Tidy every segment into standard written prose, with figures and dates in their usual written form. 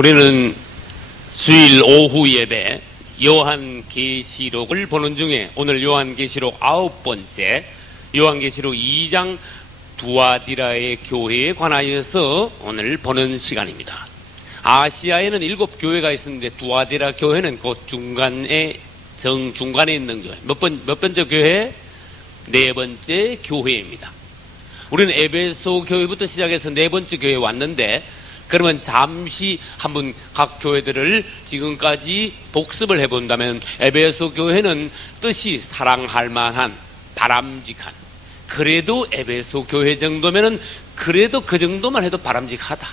우리는 주일 오후 예배 요한계시록을 보는 중에 오늘 요한계시록 9번째 요한계시록 2장 두아디라의 교회에 관하여서 오늘 보는 시간입니다. 아시아에는 7교회가 있었는데 두아디라 교회는 그 중간에 있는 교회. 몇 번째 교회? 4번째 교회입니다. 우리는 에베소 교회부터 시작해서 4번째 교회에 왔는데, 그러면 잠시 한번 각 교회들을 지금까지 복습을 해본다면, 에베소 교회는 뜻이 사랑할 만한, 바람직한, 그래도 에베소 교회 정도면은 그래도 그 정도만 해도 바람직하다,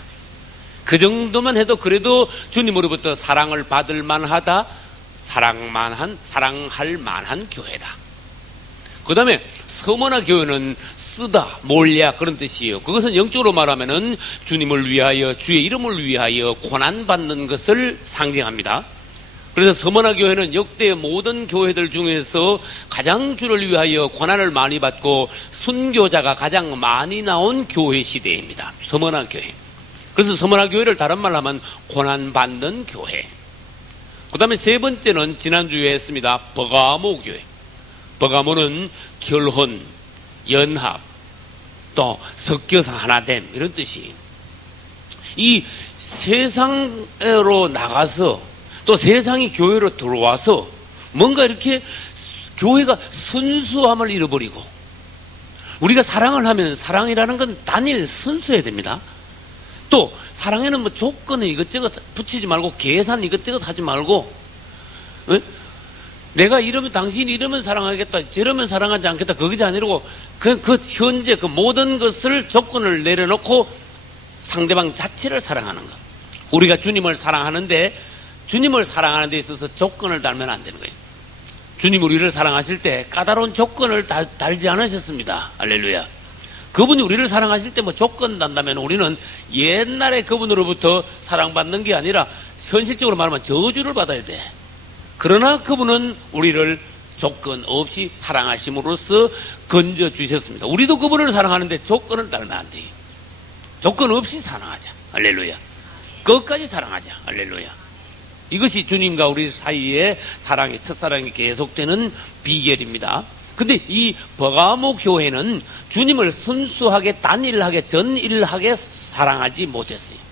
그 정도만 해도 그래도 주님으로부터 사랑을 받을 만하다, 사랑할 만한 교회다. 그 다음에 서머나 교회는 쓰다, 몰랴, 그런 뜻이에요. 그것은 영적으로 말하면은 주님을 위하여, 주의 이름을 위하여 고난받는 것을 상징합니다. 그래서 서머나 교회는 역대 모든 교회들 중에서 가장 주를 위하여 고난을 많이 받고 순교자가 가장 많이 나온 교회 시대입니다. 서머나 교회. 그래서 서머나 교회를 다른 말로 하면 고난받는 교회. 그 다음에 3번째는 지난주에 했습니다. 버가모 교회. 버가모는 결혼, 연합, 또 섞여서 하나됨, 이런 뜻이. 이 세상으로 나가서 또 세상이 교회로 들어와서 뭔가 이렇게 교회가 순수함을 잃어버리고, 우리가 사랑을 하면 사랑이라는 건 단일 순수해야 됩니다. 또 사랑에는 뭐 조건을 이것저것 붙이지 말고, 계산 이것저것 하지 말고, 내가 이러면, 당신이 이러면 사랑하겠다, 저러면 사랑하지 않겠다, 그게 아니고 그 현재 그 모든 것을 조건을 내려놓고 상대방 자체를 사랑하는 것. 우리가 주님을 사랑하는데, 주님을 사랑하는 데 있어서 조건을 달면 안 되는 거예요. 주님 우리를 사랑하실 때 까다로운 조건을 달지 않으셨습니다. 할렐루야. 그분이 우리를 사랑하실 때 뭐 조건 단다면 우리는 옛날에 그분으로부터 사랑받는 게 아니라 현실적으로 말하면 저주를 받아야 돼. 그러나 그분은 우리를 조건 없이 사랑하심으로써 건져주셨습니다. 우리도 그분을 사랑하는데 조건을 달면 안 돼요. 조건 없이 사랑하자. 할렐루야. 끝까지 사랑하자. 할렐루야. 이것이 주님과 우리 사이의 사랑이, 첫사랑이 계속되는 비결입니다. 근데 이 버가모 교회는 주님을 순수하게, 단일하게, 전일하게 사랑하지 못했어요.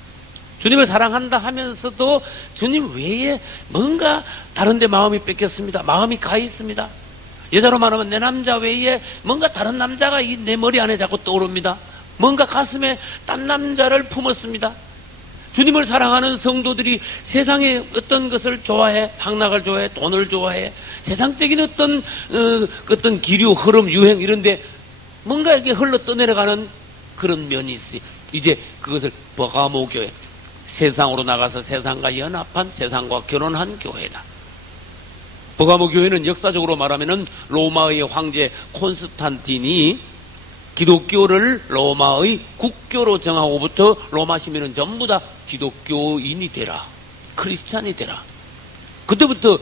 주님을 사랑한다 하면서도 주님 외에 뭔가 다른 데 마음이 뺏겼습니다. 마음이 가 있습니다. 여자로 말하면 내 남자 외에 뭔가 다른 남자가 내 머리 안에 자꾸 떠오릅니다. 뭔가 가슴에 딴 남자를 품었습니다. 주님을 사랑하는 성도들이 세상의 어떤 것을 좋아해, 향락을 좋아해, 돈을 좋아해, 세상적인 어떤 기류, 흐름, 유행 이런데 뭔가 이렇게 흘러 떠내려가는 그런 면이 있어요. 이제 그것을 버가모 교회, 세상으로 나가서 세상과 연합한, 세상과 결혼한 교회다. 버가모 교회는 역사적으로 말하면은 로마의 황제 콘스탄틴이 기독교를 로마의 국교로 정하고부터 로마 시민은 전부 다 기독교인이 되라, 크리스찬이 되라. 그때부터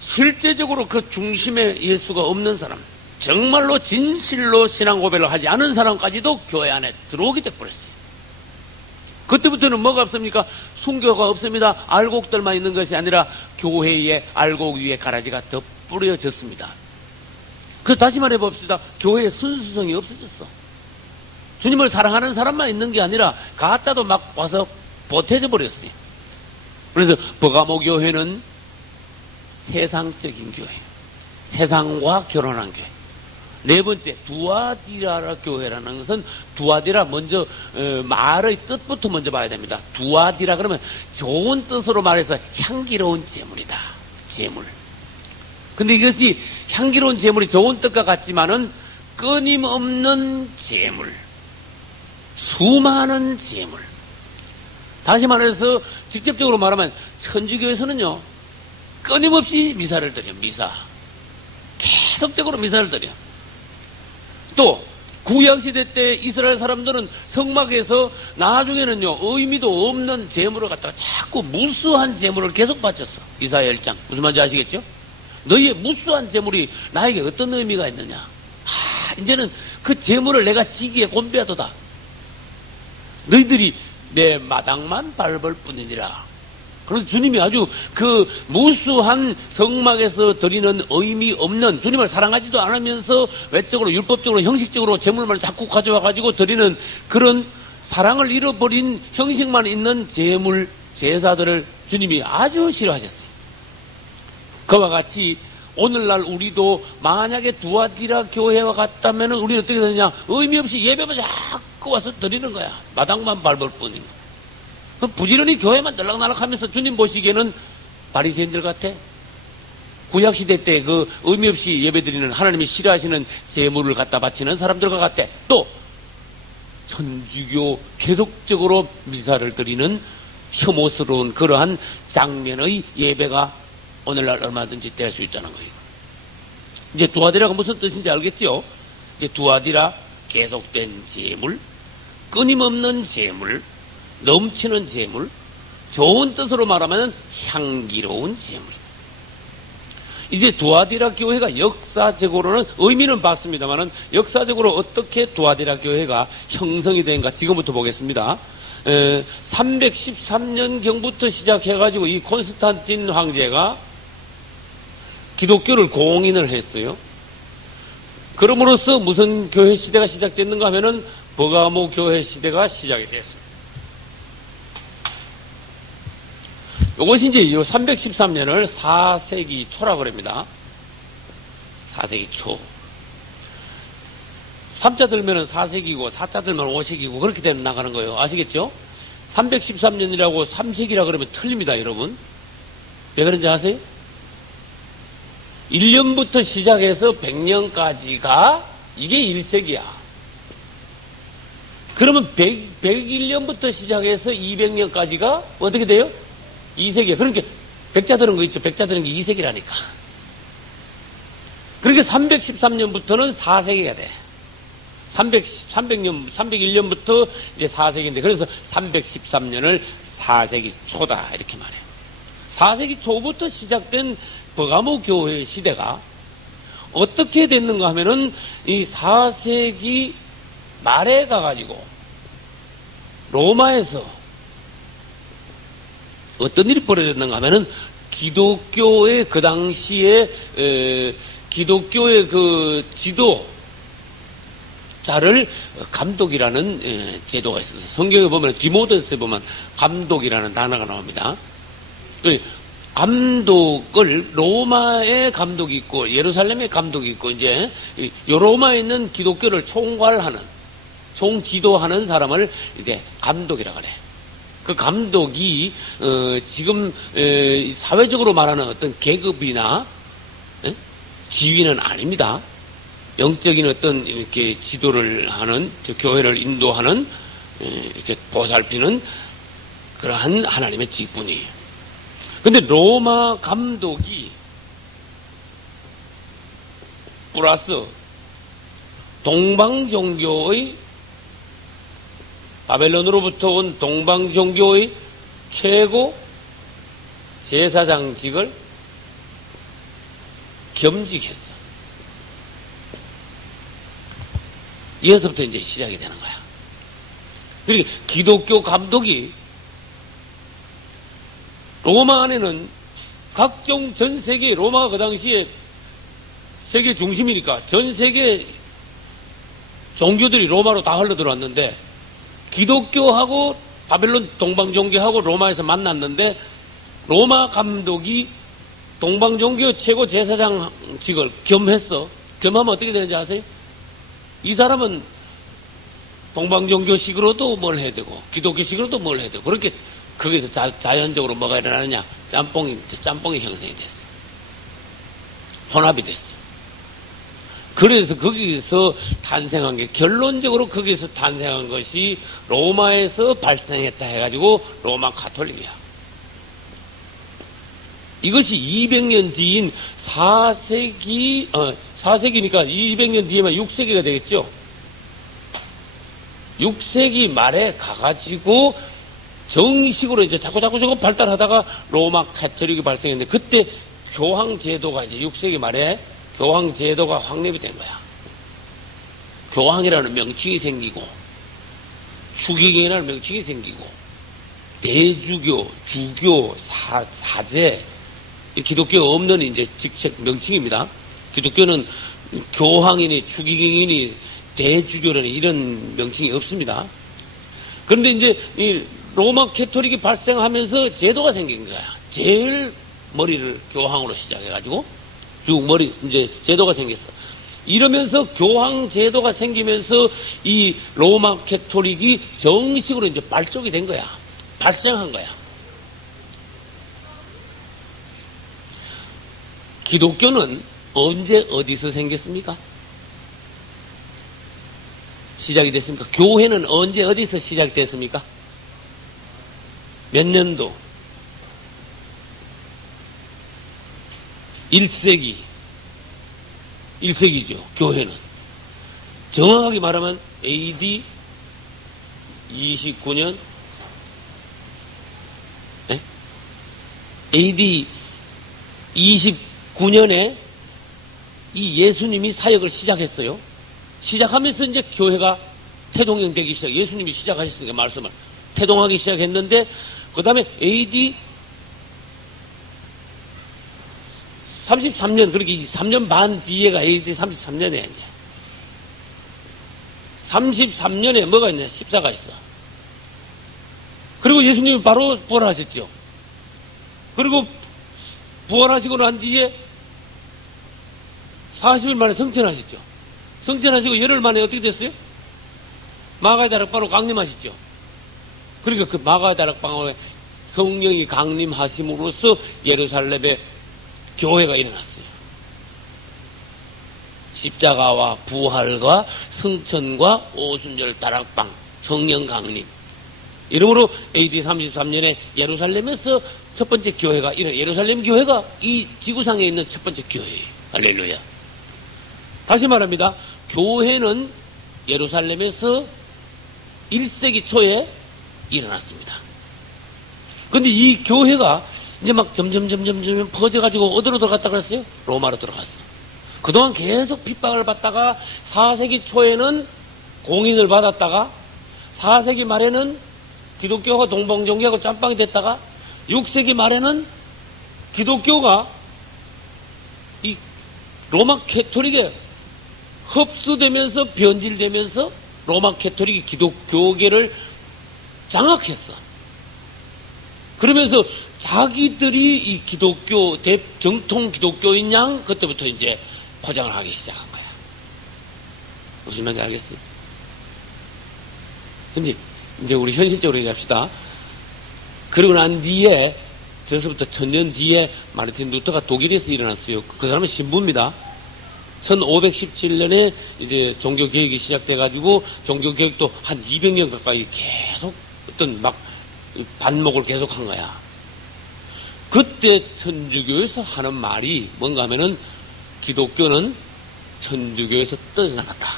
실제적으로 그 중심에 예수가 없는 사람, 정말로 진실로 신앙 고백을 하지 않은 사람까지도 교회 안에 들어오게 돼버렸어요. 그때부터는 뭐가 없습니까? 순교가 없습니다. 알곡들만 있는 것이 아니라 교회의 알곡 위에 가라지가 더 뿌려졌습니다. 그래서 다시 말해봅시다. 교회의 순수성이 없어졌어. 주님을 사랑하는 사람만 있는 게 아니라 가짜도 막 와서 보태져 버렸어요. 그래서 버가모 교회는 세상적인 교회, 세상과 결혼한 교회. 4번째 두아디라 교회라는 것은, 두아디라 먼저 말의 뜻부터 먼저 봐야 됩니다. 두아디라 그러면 좋은 뜻으로 말해서 향기로운 재물이다. 재물. 근데 이것이 향기로운 재물이 좋은 뜻과 같지만은 끊임없는 재물, 수많은 재물. 다시 말해서 직접적으로 말하면 천주교에서는요, 끊임없이 미사를 드려. 미사. 계속적으로 미사를 드려. 또 구약시대 때 이스라엘 사람들은 성막에서 나중에는요, 의미도 없는 재물을 갖다가 자꾸 무수한 재물을 계속 바쳤어. 이사야 1장. 무슨 말인지 아시겠죠? 너희의 무수한 재물이 나에게 어떤 의미가 있느냐. 이제는 그 재물을 내가 지기에 곤배하도다. 너희들이 내 마당만 밟을 뿐이니라. 그래서 주님이 아주 그 무수한 성막에서 드리는 의미 없는, 주님을 사랑하지도 않으면서 외적으로 율법적으로 형식적으로 제물만 자꾸 가져와 가지고 드리는 그런 사랑을 잃어버린 형식만 있는 제물 제사들을 주님이 아주 싫어하셨어요. 그와 같이 오늘날 우리도 만약에 두아디라 교회와 같다면 우리는 어떻게 되느냐? 의미 없이 예배만 자꾸 와서 드리는 거야. 마당만 밟을 뿐인 거야. 부지런히 교회만 들락날락하면서 주님 보시기에는 바리새인들 같아. 구약시대 때 그 의미 없이 예배드리는 하나님이 싫어하시는 제물을 갖다 바치는 사람들과 같아. 또 천주교 계속적으로 미사를 드리는 혐오스러운 그러한 장면의 예배가 오늘날 얼마든지 될 수 있다는 거예요. 이제 두아디라가 무슨 뜻인지 알겠죠? 이제 두아디라, 계속된 제물, 끊임없는 제물, 넘치는 제물, 좋은 뜻으로 말하면 향기로운 제물입니다. 이제 두아디라 교회가 역사적으로는 의미는 봤습니다만은 역사적으로 어떻게 두아디라 교회가 형성이 된가 지금부터 보겠습니다. 313년경부터 시작해가지고 이 콘스탄틴 황제가 기독교를 공인을 했어요. 그럼으로써 무슨 교회 시대가 시작됐는가 하면은 버가모 교회 시대가 시작이 됐습니다. 이것이 이제 313년을 4세기 초라고 합니다. 4세기 초. 3자 들면은 4세기고 4자 들면 5세기고 그렇게 되면 나가는 거예요. 아시겠죠? 313년이라고 3세기라 그러면 틀립니다, 여러분. 왜 그런지 아세요? 1년부터 시작해서 100년까지가 이게 1세기야. 그러면 101년부터 시작해서 200년까지가 어떻게 돼요? 2세기야. 그러니까 백자 들은 거 있죠? 백자 들은 게 2세기라니까. 그러니까 313년부터는 4세기가 돼. 301년부터 이제 4세기인데, 그래서 313년을 4세기 초다, 이렇게 말해요. 4세기 초부터 시작된 버가모 교회 시대가 어떻게 됐는가 하면은 이 4세기 말에 가가지고 로마에서 어떤 일이 벌어졌는가 하면은 기독교의 그 당시에 기독교의 그 지도자를 감독이라는 제도가 있어서 성경에 보면 디모데서에 보면 감독이라는 단어가 나옵니다. 감독을 로마의 감독이 있고 예루살렘의 감독이 있고 이제 로마에 있는 기독교를 총괄하는 총지도하는 사람을 이제 감독이라고 그래. 그 감독이 지금 사회적으로 말하는 어떤 계급이나 지위는 아닙니다. 영적인 어떤 이렇게 지도를 하는, 교회를 인도하는, 이렇게 보살피는 그러한 하나님의 직분이에요. 근데 로마 감독이 플러스 동방종교의 바벨론으로부터 온 동방종교의 최고 제사장직을 겸직했어. 이어서부터 이제 시작이 되는 거야. 그러니까 기독교 감독이 로마 안에는 각종 전 세계, 로마가 그 당시에 세계 중심이니까 전 세계 종교들이 로마로 다 흘러들어왔는데 기독교하고 바벨론 동방종교하고 로마에서 만났는데 로마 감독이 동방종교 최고 제사장직을 겸했어. 겸하면 어떻게 되는지 아세요? 이 사람은 동방종교식으로도 뭘 해야 되고 기독교식으로도 뭘 해야 되고 그렇게 거기서 자연적으로 뭐가 일어나느냐? 짬뽕이 형성이 됐어. 혼합이 됐어. 그래서 거기서 탄생한 게, 결론적으로 거기서 탄생한 것이 로마에서 발생했다 해가지고 로마 가톨릭이야. 이것이 200년 뒤인 4세기니까 200년 뒤에만 6세기가 되겠죠? 6세기 말에 가가지고 정식으로 이제 자꾸 발달하다가 로마 가톨릭이 발생했는데, 그때 교황제도가 이제 6세기 말에 교황제도가 확립이 된 거야. 교황이라는 명칭이 생기고, 추기경이라는 명칭이 생기고, 대주교, 주교, 사제, 기독교가 없는 이제 직책 명칭입니다. 기독교는 교황이니 추기경이니 대주교라는 이런 명칭이 없습니다. 그런데 이제 이 로마 캐토릭이 발생하면서 제도가 생긴 거야. 제일 머리를 교황으로 시작해가지고 쭉 머리 이제 제도가 생겼어. 이러면서 교황 제도가 생기면서 이 로마 캐토릭이 정식으로 이제 발족이 된 거야. 발생한 거야. 기독교는 언제 어디서 생겼습니까? 시작이 됐습니까? 교회는 언제 어디서 시작됐습니까? 몇 년도? 1세기. 1세기죠. 교회는. 정확하게 말하면 AD 29년 AD 29년에 이 예수님이 사역을 시작했어요. 시작하면서 이제 교회가 태동형되기 시작, 예수님이 시작하셨으니까 말씀을 태동하기 시작했는데, 그 다음에 AD 33년, 그렇게 3년 반 뒤에가 AD 33년이야, 이제. 33년에 뭐가 있냐? 십자가 있어. 그리고 예수님이 바로 부활하셨죠. 그리고 부활하시고 난 뒤에 40일 만에 성천하셨죠. 성천하시고 열흘 만에 어떻게 됐어요? 마가의 다락방으로 강림하셨죠. 그러니까 그 마가의 다락방에 성령이 강림하심으로써 예루살렘에 교회가 일어났어요. 십자가와 부활과 성천과 오순절 다락방, 성령 강림. 이러므로 AD 33년에 예루살렘에서 첫 번째 교회가 예루살렘 교회가 이 지구상에 있는 첫 번째 교회예요. 할렐루야. 다시 말합니다. 교회는 예루살렘에서 1세기 초에 일어났습니다. 그런데 이 교회가 이제 막 점점 퍼져가지고 어디로 들어갔다 그랬어요? 로마로 들어갔어. 그동안 계속 핍박을 받다가 4세기 초에는 공인을 받았다가 4세기 말에는 기독교가 동방종교하고 짬빵이 됐다가 6세기 말에는 기독교가 이 로마 캐토릭에 흡수되면서 변질되면서 로마 캐토릭이 기독교계를 장악했어. 그러면서 자기들이 이 기독교, 정통 기독교인 양, 그때부터 이제 포장을 하기 시작한 거야. 무슨 말인지 알겠어요? 근데 이제 우리 현실적으로 얘기합시다. 그러고 난 뒤에, 저서부터 1000년 뒤에 마르틴 루터가 독일에서 일어났어요. 그 사람은 신부입니다. 1517년에 이제 종교개혁이 시작돼가지고, 종교개혁도 한 200년 가까이 계속 어떤 막 반목을 계속 한 거야. 그때 천주교에서 하는 말이 뭔가 하면은 기독교는 천주교에서 떨어져 나갔다.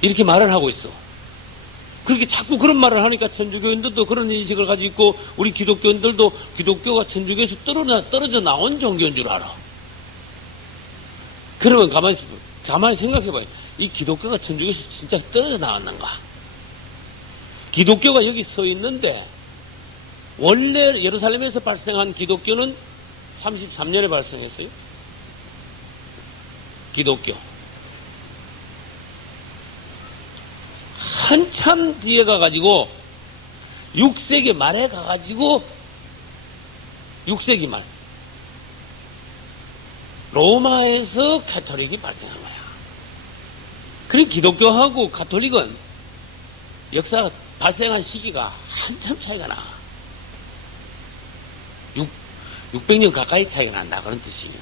이렇게 말을 하고 있어. 그렇게 자꾸 그런 말을 하니까 천주교인들도 그런 인식을 가지고 있고, 우리 기독교인들도 기독교가 천주교에서 떨어져 나온 종교인 줄 알아. 그러면 가만히 생각해봐요. 이 기독교가 천주교에서 진짜 떨어져 나왔는가? 기독교가 여기 서 있는데, 원래 예루살렘에서 발생한 기독교는 33년에 발생했어요. 기독교. 한참 뒤에 가가지고 6세기 말에 가가지고 6세기 말 로마에서 가톨릭이 발생한 거야. 그리고 기독교하고 가톨릭은 역사가 발생한 시기가 한참 차이가 나. 600년 가까이 차이가 난다. 그런 뜻이에요.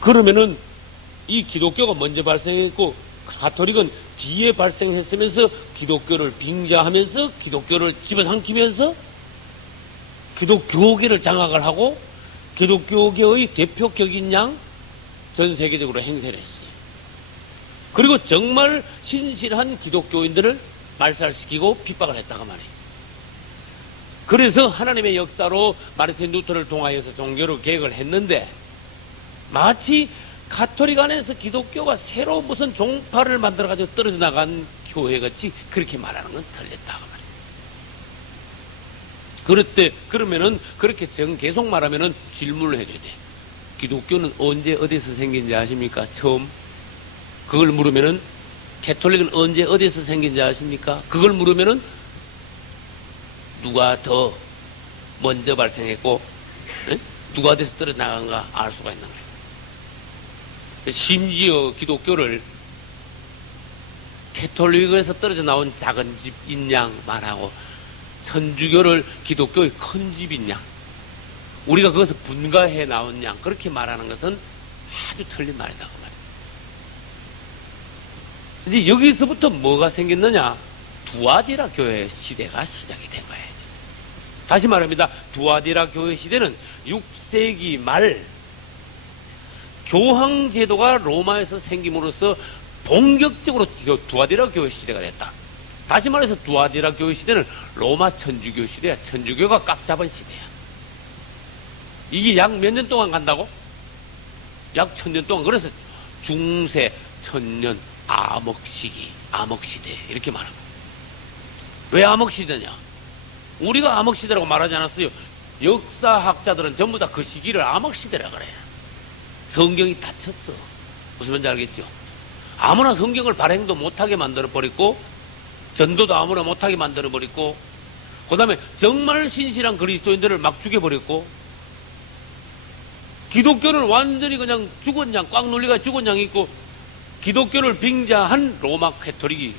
그러면은 이 기독교가 먼저 발생했고 가톨릭은 뒤에 발생했으면서 기독교를 빙자하면서 기독교를 집어삼키면서 기독교계를 장악을 하고 기독교계의 대표격인 양 전 세계적으로 행세를 했어요. 그리고 정말 신실한 기독교인들을 말살시키고 핍박을 했다가 말이에요. 그래서 하나님의 역사로 마르틴 루터를 통하여서 종교를 개혁을 했는데, 마치 가톨릭 안에서 기독교가 새로 무슨 종파를 만들어가지고 떨어져 나간 교회같이 그렇게 말하는 건 틀렸다고 말이에요. 그러면은 그렇게 계속 말하면은 질문을 해줘야 돼. 기독교는 언제 어디서 생긴지 아십니까? 처음. 그걸 물으면은 캐톨릭은 언제 어디서 생긴지 아십니까? 그걸 물으면은 누가 더 먼저 발생했고 누가 어디서 떨어져 나간가 알 수가 있는 거예요. 심지어 기독교를 캐톨릭에서 떨어져 나온 작은 집인 양 말하고 천주교를 기독교의 큰 집인 양, 우리가 그것을 분가해 나온 양, 그렇게 말하는 것은 아주 틀린 말이다 그 말이에요. 이제 여기서부터 뭐가 생겼느냐? 두아디라 교회 시대가 시작이 된 거예요. 다시 말합니다. 두아디라 교회 시대는 6세기 말 교황 제도가 로마에서 생김으로써 본격적으로 두아디라 교회 시대가 됐다. 다시 말해서 두아디라 교회 시대는 로마 천주교 시대야. 천주교가 꽉 잡은 시대야. 이게 약 몇 년 동안 간다고? 약 1000년 동안. 그래서 중세, 천년, 암흑시기, 암흑시대 이렇게 말합니다. 왜 암흑시대냐? 우리가 암흑시대라고 말하지 않았어요. 역사학자들은 전부 다 그 시기를 암흑시대라 그래요. 성경이 닫혔어. 무슨 말인지 알겠죠? 아무나 성경을 발행도 못하게 만들어버렸고, 전도도 아무나 못하게 만들어버렸고, 그 다음에 정말 신실한 그리스도인들을 막 죽여버렸고, 기독교는 완전히 그냥 죽은 양, 꽉 눌리가 죽은 양이 있고, 기독교를 빙자한 로마 캐톨릭이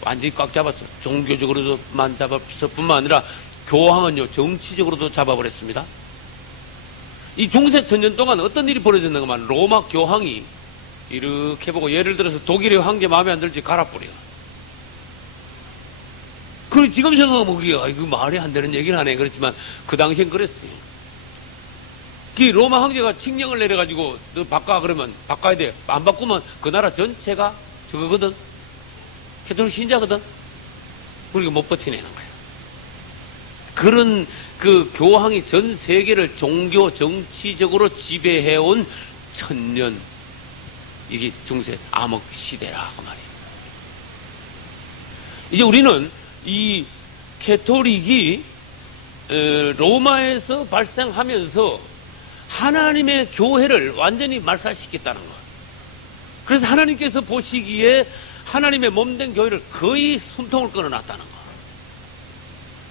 완전히 꽉 잡았어. 종교적으로만 잡았을 뿐만 아니라 교황은요, 정치적으로도 잡아버렸습니다. 이 중세 천년 동안 어떤 일이 벌어졌는가 하면 로마 교황이 이렇게 보고, 예를 들어서 독일의 황제 마음에 안 들지 갈아버려. 그리고 지금 생각하면 그게 이거 말이 안 되는 얘기는 하네. 그렇지만 그 당시엔 그랬어요. 그 로마 황제가 칙령을 내려가지고 너 바꿔 그러면 바꿔야 돼. 안 바꾸면 그 나라 전체가 저거거든. 캐톨릭 신자거든. 그러니까 못 버티내는 거야. 그런 그 교황이 전 세계를 종교 정치적으로 지배해온 천년, 이게 중세 암흑 시대라 그 말이에요. 이제 우리는 이 캐톨릭이 로마에서 발생하면서 하나님의 교회를 완전히 말살시켰다는 거. 그래서 하나님께서 보시기에 하나님의 몸된 교회를 거의 숨통을 끊어놨다는 거.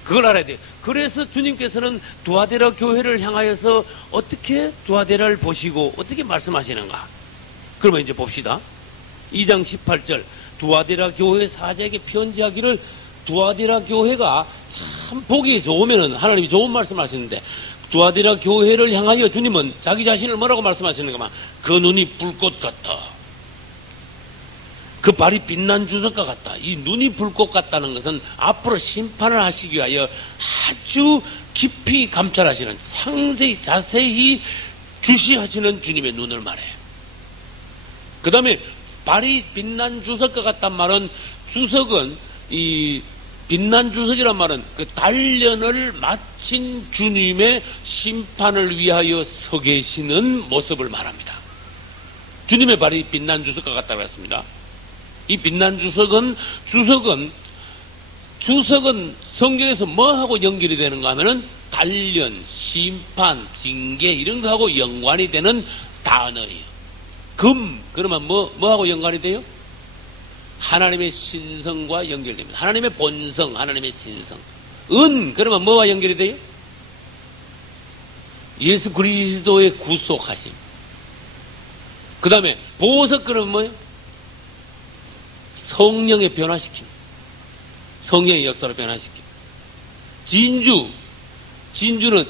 그걸 알아야 돼요. 그래서 주님께서는 두아디라 교회를 향하여서 어떻게 두아디라를 보시고 어떻게 말씀하시는가. 그러면 이제 봅시다. 2장 18절 두아디라 교회 사제에게 편지하기를, 두아디라 교회가 참 보기 좋으면은 하나님이 좋은 말씀을 하시는데, 두아디라 교회를 향하여 주님은 자기 자신을 뭐라고 말씀하시는가? 그 눈이 불꽃 같다. 그 발이 빛난 주석과 같다. 이 눈이 불꽃 같다는 것은 앞으로 심판을 하시기 위하여 아주 깊이 감찰하시는, 상세히 자세히 주시하시는 주님의 눈을 말해. 그 다음에 발이 빛난 주석과 같단 말은, 주석은 이 빛난 주석이란 말은 그 단련을 마친 주님의 심판을 위하여 서 계시는 모습을 말합니다. 주님의 발이 빛난 주석과 같다고 했습니다. 이 빛난 주석은 성경에서 뭐하고 연결이 되는가 하면은 단련, 심판, 징계 이런 거하고 연관이 되는 단어예요. 그러면 뭐하고 연관이 돼요? 하나님의 신성과 연결됩니다. 하나님의 본성, 하나님의 신성. 그러면 뭐와 연결이 돼요? 예수 그리스도의 구속하심. 그 다음에 보석, 그러면 뭐예요? 성령의 변화시킴. 성령의 역사로 변화시킴. 진주는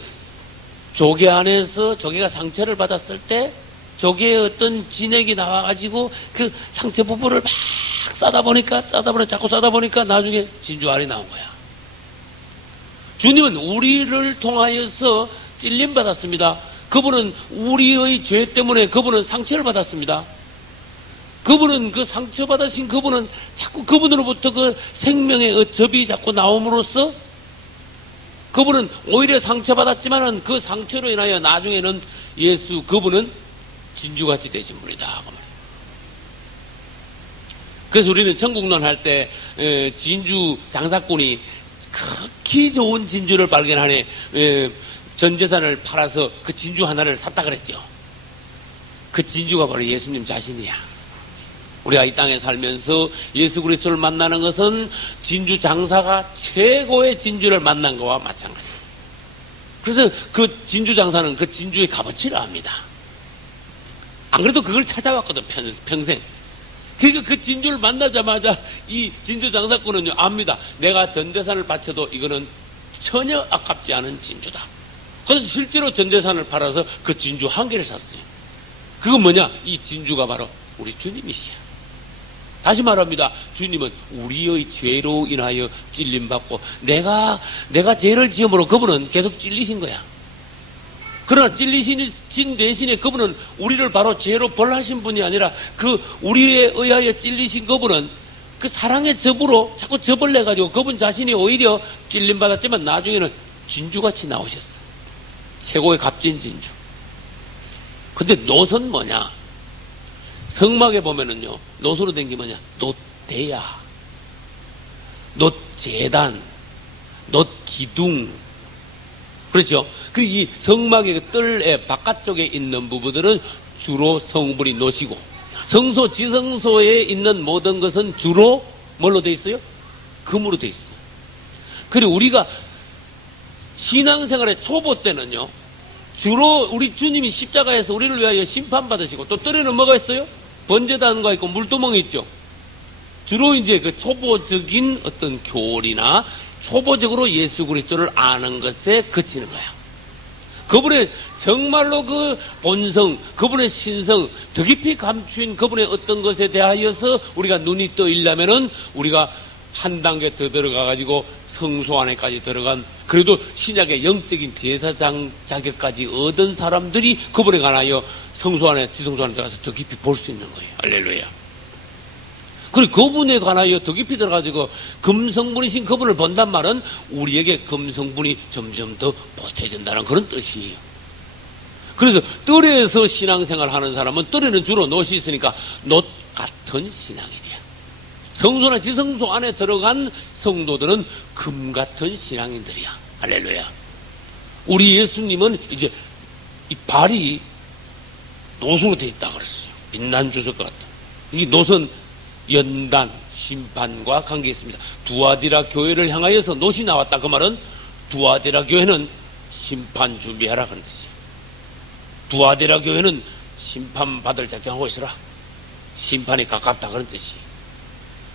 조개 안에서 조개가 상처를 받았을 때 조개의 어떤 진액이 나와가지고 그 상처 부분을 막 자꾸 싸다 보니까 나중에 진주알이 나온 거야. 주님은 우리를 통하여서 찔림 받았습니다. 그분은 우리의 죄 때문에 그분은 상처를 받았습니다. 그분은 그 상처받으신 그분은 자꾸 그분으로부터 그 생명의 어첩이 자꾸 나옴으로써 그분은 오히려 상처받았지만은 그 상처로 인하여 나중에는 그분은 진주같이 되신 분이다. 그래서 우리는 천국론 할 때 진주 장사꾼이 극히 좋은 진주를 발견하니 전 재산을 팔아서 그 진주 하나를 샀다 그랬죠. 그 진주가 바로 예수님 자신이야. 우리가 이 땅에 살면서 예수 그리스도를 만나는 것은 진주 장사가 최고의 진주를 만난 것과 마찬가지예요. 그래서 그 진주 장사는 그 진주의 값어치를 압니다. 안 그래도 그걸 찾아왔거든, 평생. 그러니까 그 진주를 만나자마자 이 진주 장사꾼은요, 압니다. 내가 전 재산을 바쳐도 이거는 전혀 아깝지 않은 진주다. 그래서 실제로 전 재산을 팔아서 그 진주 한 개를 샀어요. 그건 뭐냐? 이 진주가 바로 우리 주님이시야. 다시 말합니다. 주님은 우리의 죄로 인하여 찔림받고 내가 죄를 지음으로 그분은 계속 찔리신 거야. 그러나 찔리신 대신에 그분은 우리를 바로 죄로 벌하신 분이 아니라 그 우리에 의하여 찔리신 그분은 그 사랑의 접으로 자꾸 접을 내가지고 그분 자신이 오히려 찔림받았지만 나중에는 진주같이 나오셨어. 최고의 값진 진주. 근데 놋은 뭐냐? 성막에 보면은요, 놋으로 된 게 뭐냐? 놋대야, 놋재단, 놋기둥. 그렇죠? 그리고 이 성막의 뜰의 바깥쪽에 있는 부분들은 주로 성분이 놋이고, 성소, 지성소에 있는 모든 것은 주로 뭘로 돼 있어요? 금으로 돼 있어요. 그리고 우리가 신앙생활의 초보 때는요, 주로 우리 주님이 십자가에서 우리를 위하여 심판받으시고, 또 뜰에는 뭐가 있어요? 번제단과 있고 물두멍이 있죠. 주로 이제 그 초보적인 어떤 교리나 초보적으로 예수 그리스도를 아는 것에 그치는 거예요. 그분의 정말로 그 본성, 그분의 신성, 더 깊이 감추인 그분의 어떤 것에 대하여서 우리가 눈이 떠이려면은 우리가 한 단계 더 들어가가지고 성소 안에까지 들어간, 그래도 신약의 영적인 제사장 자격까지 얻은 사람들이 그분에 관하여 성소 안에, 지성소 안에 들어가서 더 깊이 볼 수 있는 거예요. 할렐루야. 그리고 그분에 관하여 더 깊이 들어가지고 금성분이신 그분을 본단 말은 우리에게 금성분이 점점 더 보태진다는 그런 뜻이에요. 그래서 뜰에서 신앙생활 하는 사람은 뜰에는 주로 놋이 있으니까 놋 같은 신앙인이야. 성소나 지성소 안에 들어간 성도들은 금 같은 신앙인들이야. 할렐루야. 우리 예수님은 이제 이 발이 놋으로 되어 있다 그랬어요. 빛난 주석과 같다. 이 놋은 연단, 심판과 관계 있습니다. 두아디라 교회를 향하여서 놋이 나왔다. 그 말은 두아디라 교회는 심판 준비하라 그런 뜻이에요. 두아디라 교회는 심판받을 작정하고 있으라. 심판이 가깝다 그런 뜻이에요.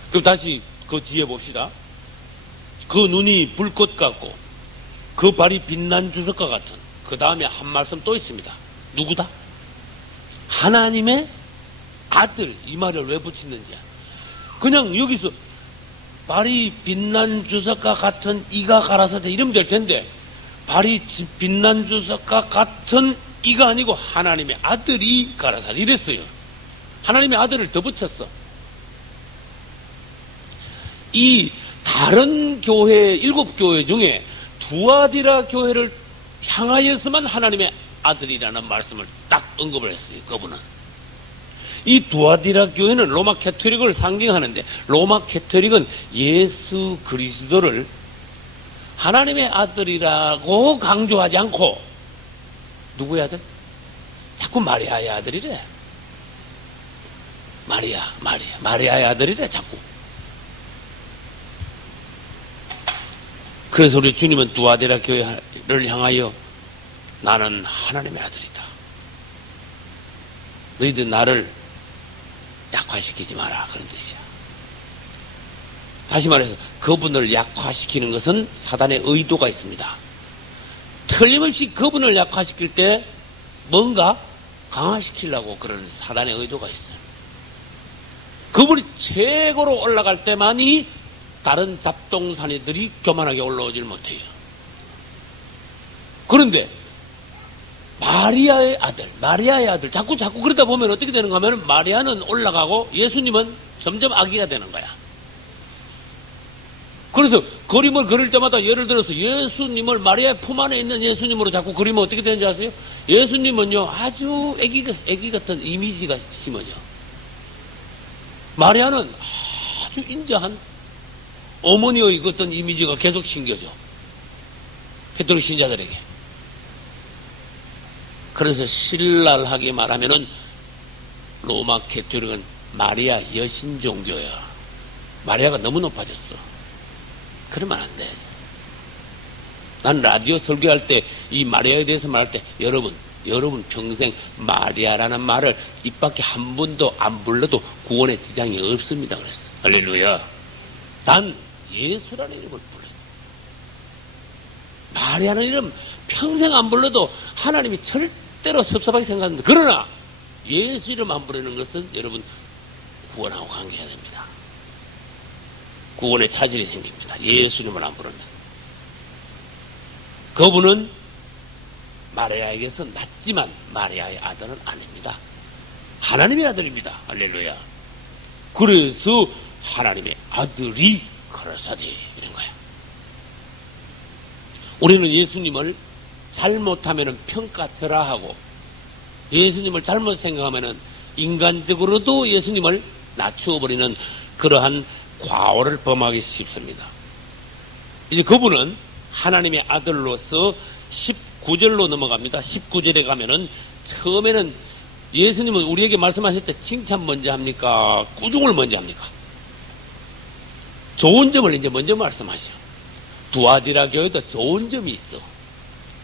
그럼 다시 그 뒤에 봅시다. 그 눈이 불꽃 같고 그 발이 빛난 주석과 같은, 그 다음에 한 말씀 또 있습니다. 누구다? 하나님의 아들. 이 말을 왜 붙이는지. 그냥 여기서 발이 빛난 주석과 같은 이가 가라사대 이러면 될 텐데, 발이 빛난 주석과 같은 이가 아니고 하나님의 아들이 가라사대 이랬어요. 하나님의 아들을 더 붙였어. 이 다른 교회, 7교회 중에 두아디라 교회를 향하여서만 하나님의 아들이라는 말씀을 딱 언급을 했어요. 그분은. 이 두아디라 교회는 로마 캐토릭을 상징하는데, 로마 캐토릭은 예수 그리스도를 하나님의 아들이라고 강조하지 않고 누구의 아들? 자꾸 마리아의 아들이래. 마리아의 아들이래 자꾸. 그래서 우리 주님은 두아디라 교회를 향하여 나는 하나님의 아들이다. 너희들 나를 약화시키지 마라 그런 뜻이야. 다시 말해서 그분을 약화시키는 것은 사단의 의도가 있습니다. 틀림없이 그분을 약화시킬 때 뭔가 강화시키려고 그런 사단의 의도가 있어요. 그분이 최고로 올라갈 때만이 다른 잡동사니들이 교만하게 올라오질 못해요. 그런데 마리아의 아들 자꾸 그러다 보면 어떻게 되는가 하면 마리아는 올라가고 예수님은 점점 아기가 되는 거야. 그래서 그림을 그릴 때마다 예를 들어서 예수님을 마리아의 품 안에 있는 예수님으로 자꾸 그리면 어떻게 되는지 아세요? 예수님은요 아주 애기 같은 이미지가 심어져. 마리아는 아주 인자한 어머니의 그 어떤 이미지가 계속 신겨져. 캐톨릭 신자들에게. 그래서 신랄하게 말하면은 로마 캐톨릭은 마리아 여신 종교야. 마리아가 너무 높아졌어. 그러면 안 돼. 난 라디오 설교할 때 이 마리아에 대해서 말할 때 여러분 평생 마리아라는 말을 입 밖에 한 번도 안 불러도 구원의 지장이 없습니다. 그랬어. 할렐루야. 단 예수라는 이름을 불러요. 마리아라는 이름 평생 안 불러도 하나님이 절대로 섭섭하게 생각합니다. 그러나 예수 이름 안 부르는 것은 여러분 구원하고 관계해야 됩니다. 구원의 차질이 생깁니다. 예수 이름을 안 부르면. 그분은 마리아에게서 낮지만 마리아의 아들은 아닙니다. 하나님의 아들입니다. 할렐루야. 그래서 하나님의 아들이 가라사대 이런 거예요. 우리는 예수님을 잘못하면 평가절하하고 예수님을 잘못 생각하면 인간적으로도 예수님을 낮추어버리는 그러한 과오를 범하기 쉽습니다. 이제 그분은 하나님의 아들로서 19절로 넘어갑니다. 19절에 가면은 처음에는 예수님은 우리에게 말씀하실 때 칭찬 먼저 합니까? 꾸중을 먼저 합니까? 좋은 점을 이제 먼저 말씀하셔. 두아디라 교회도 좋은 점이 있어.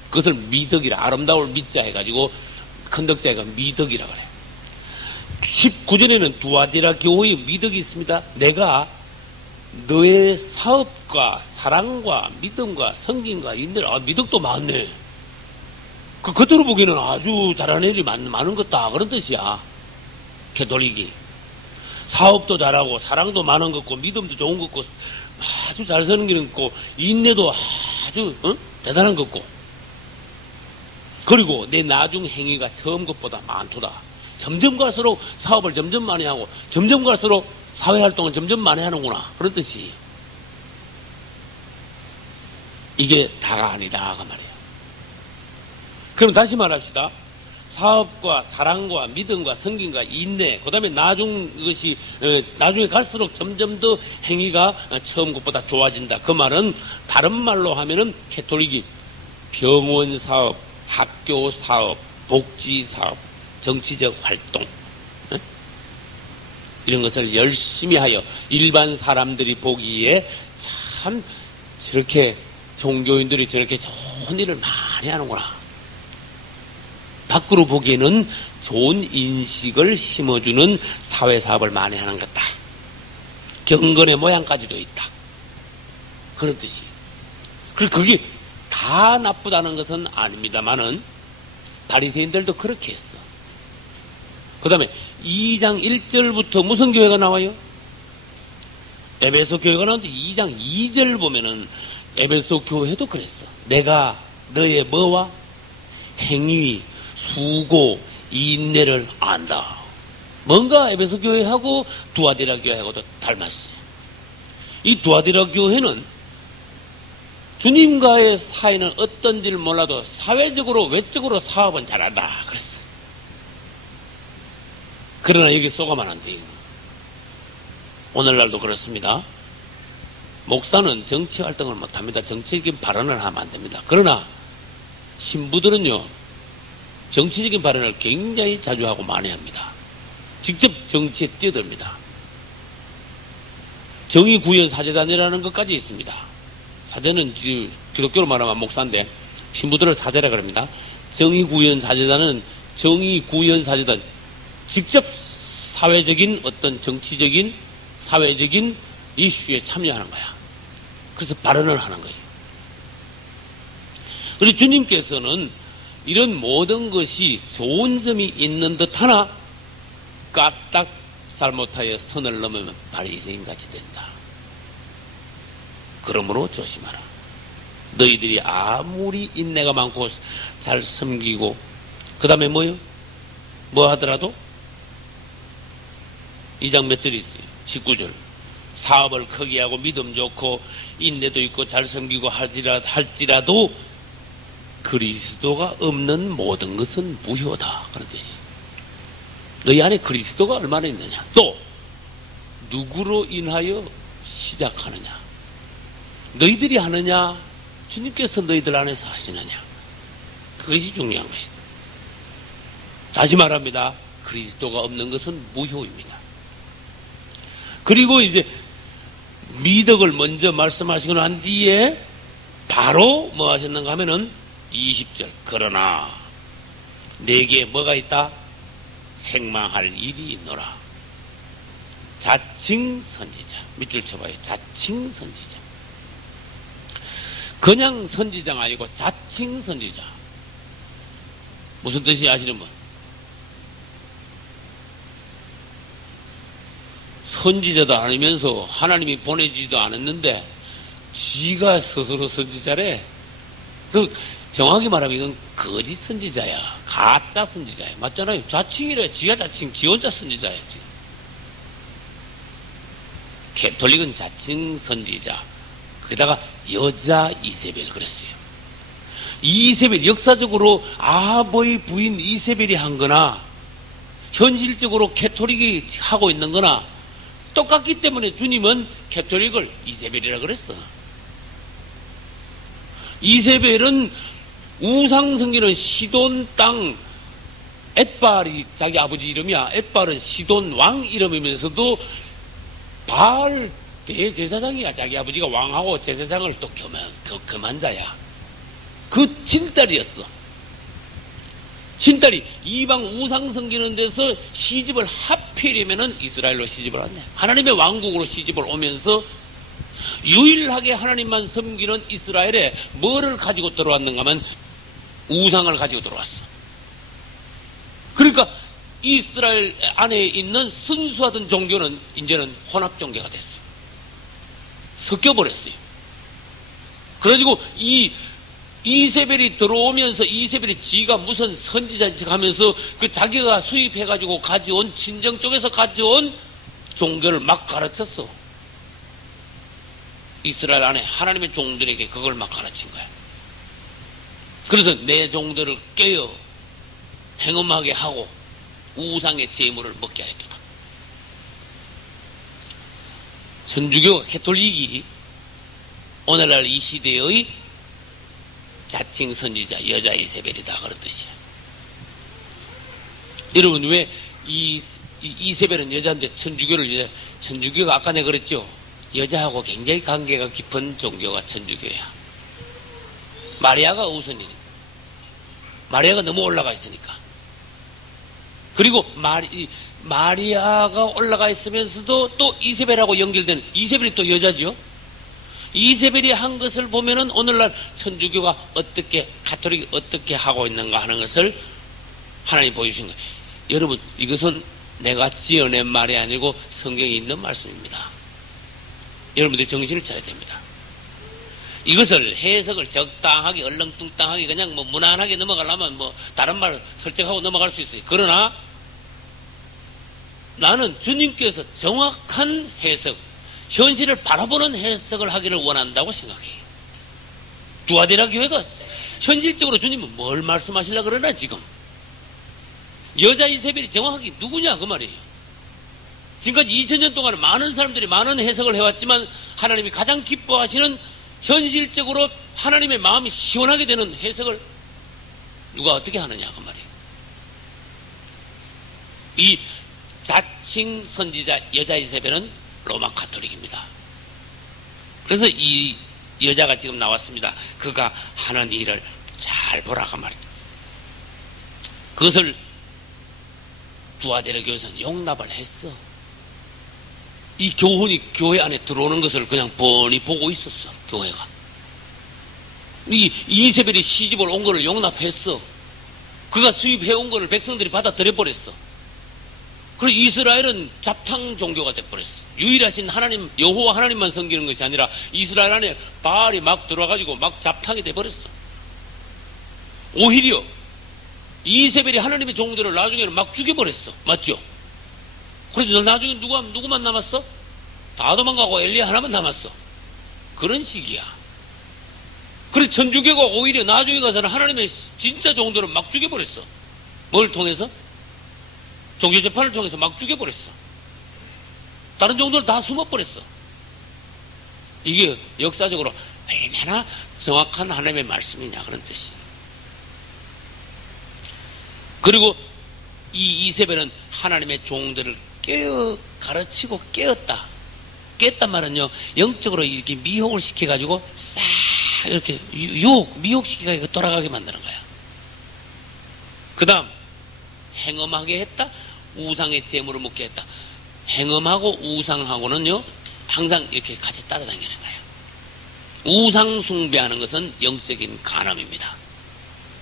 그것을 미덕이라, 아름다울 미자 해가지고 큰덕자가 미덕이라 그래요. 19절에는 두아디라 교회의 미덕이 있습니다. 내가 너의 사업과 사랑과 믿음과 성김과 인내, 미덕도 많네. 겉으로 보기에는 아주 잘하는 일이 많은 것다. 그런 뜻이야. 캐톨릭이. 사업도 잘하고, 사랑도 많은 것 같고, 믿음도 좋은 것 같고, 아주 잘 사는 게 있고, 인내도 아주, 대단한 것 같고. 그리고 내 나중 행위가 처음 것보다 많도다. 점점 갈수록 사업을 점점 많이 하고, 점점 갈수록 사회활동을 점점 많이 하는구나. 그런 뜻이. 이게 다가 아니다. 그 말이에요. 그럼 다시 말합시다. 사업과 사랑과 믿음과 성김과 인내, 그 다음에 나중에 갈수록 점점 더 행위가 처음 것보다 좋아진다. 그 말은 다른 말로 하면은 캐톨릭이 병원 사업, 학교 사업, 복지 사업, 정치적 활동, 이런 것을 열심히 하여 일반 사람들이 보기에 참 저렇게 종교인들이 저렇게 좋은 일을 많이 하는구나. 밖으로 보기에는 좋은 인식을 심어주는 사회사업을 많이 하는 것다. 경건의 모양까지도 있다. 그런 뜻이. 그리고 그게 다 나쁘다는 것은 아닙니다만은 바리새인들도 그렇게 했어. 그 다음에 2장 1절부터 무슨 교회가 나와요? 에베소 교회가 나오는데 2장 2절 보면은 에베소 교회도 그랬어. 내가 너의 뭐와? 행위, 수고, 인내를 안다. 뭔가 에베소 교회하고 두아디라 교회하고도 닮았어요. 이 두아디라 교회는 주님과의 사이는 어떤지를 몰라도 사회적으로, 외적으로 사업은 잘한다. 그랬어요. 그러나 여기 쏘가면 안 돼요. 오늘날도 그렇습니다. 목사는 정치 활동을 못합니다. 정치적인 발언을 하면 안 됩니다. 그러나 신부들은요, 정치적인 발언을 굉장히 자주 하고 많이 합니다. 직접 정치에 뛰어듭니다. 정의구현 사제단이라는 것까지 있습니다. 사제는 기독교로 말하면 목사인데 신부들을 사제라 그럽니다. 정의구현 사제단은 정의구현 사제단, 직접 사회적인 어떤 정치적인 사회적인 이슈에 참여하는 거야. 그래서 발언을 하는 거예요. 그리고 주님께서는 이런 모든 것이 좋은 점이 있는 듯 하나 까딱 잘못하여 선을 넘으면 바리새인같이 된다. 그러므로 조심하라. 너희들이 아무리 인내가 많고 잘 섬기고 그 다음에 뭐요? 뭐 하더라도 2장 몇 절이 있어요? 19절. 사업을 크게 하고 믿음 좋고 인내도 있고 잘 섬기고 할지라도 그리스도가 없는 모든 것은 무효다. 그런 뜻이. 너희 안에 그리스도가 얼마나 있느냐. 또 누구로 인하여 시작하느냐. 너희들이 하느냐? 주님께서 너희들 안에서 하시느냐? 그것이 중요한 것이다. 다시 말합니다. 그리스도가 없는 것은 무효입니다. 그리고 이제 미덕을 먼저 말씀하시고 난 뒤에 바로 뭐 하셨는가 하면은 20절. 그러나 내게 뭐가 있다? 생망할 일이 있노라. 자칭 선지자. 밑줄 쳐봐요. 자칭 선지자. 그냥 선지자가 아니고 자칭 선지자. 무슨 뜻인지 아시는 분? 선지자도 아니면서 하나님이 보내지도 않았는데 지가 스스로 선지자래. 그 정확히 말하면 이건 거짓 선지자야. 가짜 선지자야. 맞잖아요. 자칭이래. 지가 자칭, 지 혼자 선지자야. 지금. 캐톨릭은 자칭 선지자. 거기다가 여자 이세벨 그랬어요. 이세벨 역사적으로 아버의 부인 이세벨이 한 거나 현실적으로 캐톨릭이 하고 있는 거나 똑같기 때문에 주님은 캐톨릭을 이세벨이라 그랬어. 이세벨은 우상 섬기는 시돈 땅, 엣발이 자기 아버지 이름이야. 엣발은 시돈 왕 이름이면서도 바알 대제사장이야. 자기 아버지가 왕하고 제사장을 또 겸한 자야. 그 친딸이었어. 친딸이 이방 우상 섬기는 데서 시집을 하필이면은 이스라엘로 시집을 왔네. 하나님의 왕국으로 시집을 오면서 유일하게 하나님만 섬기는 이스라엘에 뭐를 가지고 들어왔는가 하면 우상을 가지고 들어왔어. 그러니까 이스라엘 안에 있는 순수하던 종교는 이제는 혼합 종교가 됐어. 섞여버렸어요. 그래가지고 이세벨이 들어오면서 이세벨이 지가 무슨 선지자인 척 하면서 그 자기가 수입해가지고 가져온 친정 쪽에서 가져온 종교를 막 가르쳤어. 이스라엘 안에 하나님의 종들에게 그걸 막 가르친 거야. 그래서 내 종들을 깨어 행음하게 하고 우상의 제물을 먹게 하였다. 천주교 캐톨릭이 오늘날 이 시대의 자칭 선지자 여자 이세벨이다 그런 뜻이야. 여러분 왜 이세벨은 여자인데 천주교가 아까 내가 그랬죠. 여자하고 굉장히 관계가 깊은 종교가 천주교야. 마리아가 우선이니까. 마리아가 너무 올라가 있으니까. 그리고 마리아가 올라가 있으면서도 또 이세벨하고 연결되는, 이세벨이 또 여자죠. 이세벨이 한 것을 보면은 오늘날 천주교가 어떻게, 가톨릭이 어떻게 하고 있는가 하는 것을 하나님 보여주신 거예요. 여러분, 이것은 내가 지어낸 말이 아니고 성경에 있는 말씀입니다. 여러분들이 정신을 차려야 됩니다. 이것을 해석을 적당하게 얼렁뚱땅하게 그냥 뭐 무난하게 넘어가려면 뭐 다른 말 설정하고 넘어갈 수 있어요. 그러나 나는 주님께서 정확한 해석, 현실을 바라보는 해석을 하기를 원한다고 생각해요. 두아데라 교회가 현실적으로 주님은 뭘 말씀하시려고 그러나 지금 여자 이세벨이 정확하게 누구냐 그 말이에요. 지금까지 2000년 동안 많은 사람들이 많은 해석을 해왔지만 하나님이 가장 기뻐하시는 현실적으로 하나님의 마음이 시원하게 되는 해석을 누가 어떻게 하느냐 그 말이에요. 이 자칭 선지자 여자 이세벨은 로마 가톨릭입니다. 그래서 이 여자가 지금 나왔습니다. 그가 하는 일을 잘 보라고 말입니다. 그것을 두아데라 교회에서는 용납을 했어. 이 교훈이 교회 안에 들어오는 것을 그냥 뻔히 보고 있었어. 교회가 이 이세벨이 시집을 온 거를 용납했어. 그가 수입해온 거를 백성들이 받아들여버렸어. 그래서 이스라엘은 잡탕 종교가 돼버렸어. 유일하신 하나님 여호와 하나님만 섬기는 것이 아니라 이스라엘 안에 바알이 막 들어와가지고 막 잡탕이 돼버렸어. 오히려 이세벨이 하나님의 종들을 나중에는 막 죽여버렸어. 맞죠? 그래서 나중에 누구만 남았어? 다 도망가고 엘리야 하나만 남았어. 그런 식이야. 그래서 천주교가 오히려 나중에 가서는 하나님의 진짜 종들을 막 죽여버렸어. 뭘 통해서? 종교재판을 통해서 막 죽여버렸어. 다른 종들은 다 숨어버렸어. 이게 역사적으로 얼마나 정확한 하나님의 말씀이냐 그런 뜻이에요. 그리고 이 이세벨은 하나님의 종들을 가르치고 깨었다. 깼단 말은요, 영적으로 이렇게 미혹을 시켜가지고 싹 이렇게 미혹시켜가지고 돌아가게 만드는 거야. 그 다음 행음하게 했다. 우상의 제물을 먹게 했다. 행음하고 우상하고는요 항상 이렇게 같이 따라다니는 거예요. 우상 숭배하는 것은 영적인 간음입니다.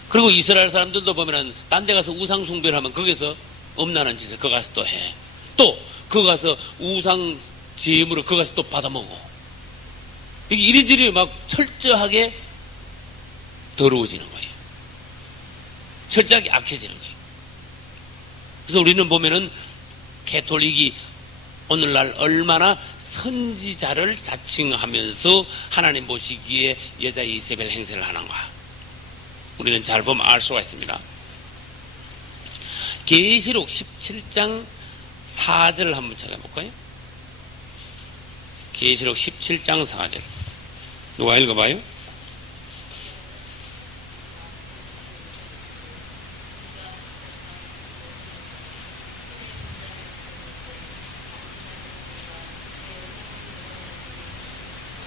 그리고 이스라엘 사람들도 보면은 딴 데 가서 우상 숭배를 하면 거기서 엄난한 짓을 거기 가서 또 해. 또 거기 가서 우상 제물을 거기 가서 또 받아먹어. 이게 이리저리 막 철저하게 더러워지는 거예요. 철저하게 악해지는 거예요. 그래서 우리는 보면은 가톨릭이 오늘날 얼마나 선지자를 자칭하면서 하나님 보시기에 여자 이세벨 행세를 하는가, 우리는 잘 보면 알 수가 있습니다. 계시록 17장 4절 한번 찾아볼까요? 계시록 17장 4절 누가 읽어봐요?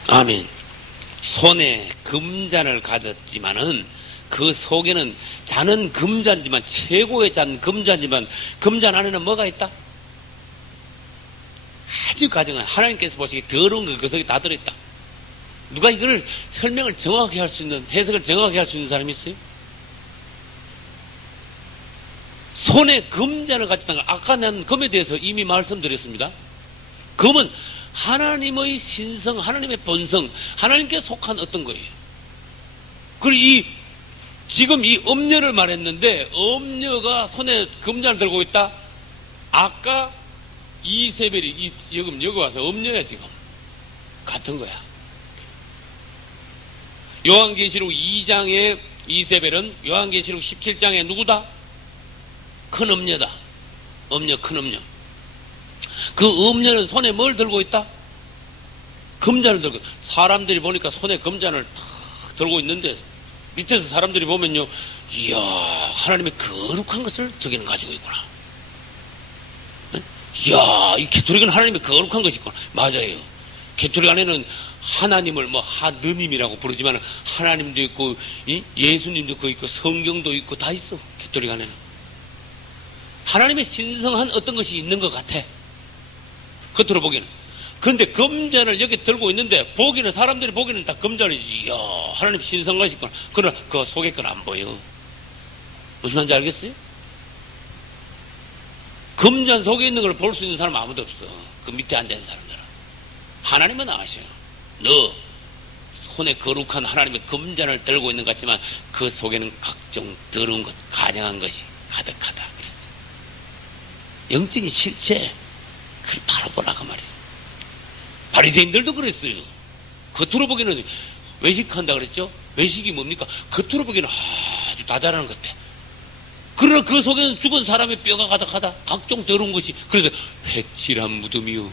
아멘. 손에 금잔을 가졌지만은 그 속에는 잔은 금잔이지만, 최고의 잔 금잔이지만 금잔 안에는 뭐가 있다? 아주 가정한 하나님께서 보시기에 더러운 거 그 속에 다 들어있다. 누가 이걸 설명을 정확히 할 수 있는, 해석을 정확히 할 수 있는 사람이 있어요? 손에 금잔을 가졌다는 걸 아까 난 금에 대해서 이미 말씀드렸습니다. 금은 하나님의 신성, 하나님의 본성, 하나님께 속한 어떤 거예요. 그리고 지금 이 엄녀를 말했는데, 엄녀가 손에 금잔을 들고 있다? 아까 이세벨이 지금 여기 와서 엄녀야. 지금 같은 거야. 요한계시록 2장의 이세벨은 요한계시록 17장에 누구다? 큰 엄녀다. 엄녀, 큰 엄녀. 그 엄녀는 손에 뭘 들고 있다? 금잔을 들고. 사람들이 보니까 손에 금잔을 탁 들고 있는데 밑에서 사람들이 보면요, 이야, 하나님의 거룩한 것을 저기는 가지고 있구나. 이야, 이 가톨릭은 하나님의 거룩한 것이 있구나. 맞아요. 가톨릭 안에는 하나님을 뭐 하느님이라고 부르지만 하나님도 있고 예수님도 있고 성경도 있고 다 있어. 가톨릭 안에는 하나님의 신성한 어떤 것이 있는 것 같아, 겉으로 보기는. 그런데 금잔을 여기 들고 있는데 보기는, 사람들이 보기는 다 금잔이지. 이야, 하나님 신성하시 있구나. 그러나 그 속에 건 안 보여. 무슨 말인지 알겠어요? 금잔 속에 있는 걸 볼 수 있는 사람 아무도 없어. 그 밑에 앉아있는 사람들은. 하나님은 아셔요. 너 손에 거룩한 하나님의 금잔을 들고 있는 것 같지만 그 속에는 각종 더러운 것, 가증한 것이 가득하다 그랬어요. 영적인 실체, 그걸 바로 보라 그 말이에요. 바리새인들도 그랬어요. 겉으로 보기에는 외식한다 그랬죠? 외식이 뭡니까? 겉으로 보기에는 아주 다 잘하는 것 같아. 그러나 그 속에는 죽은 사람의 뼈가 가득하다. 각종 더러운 것이. 그래서 회칠한 무덤이요.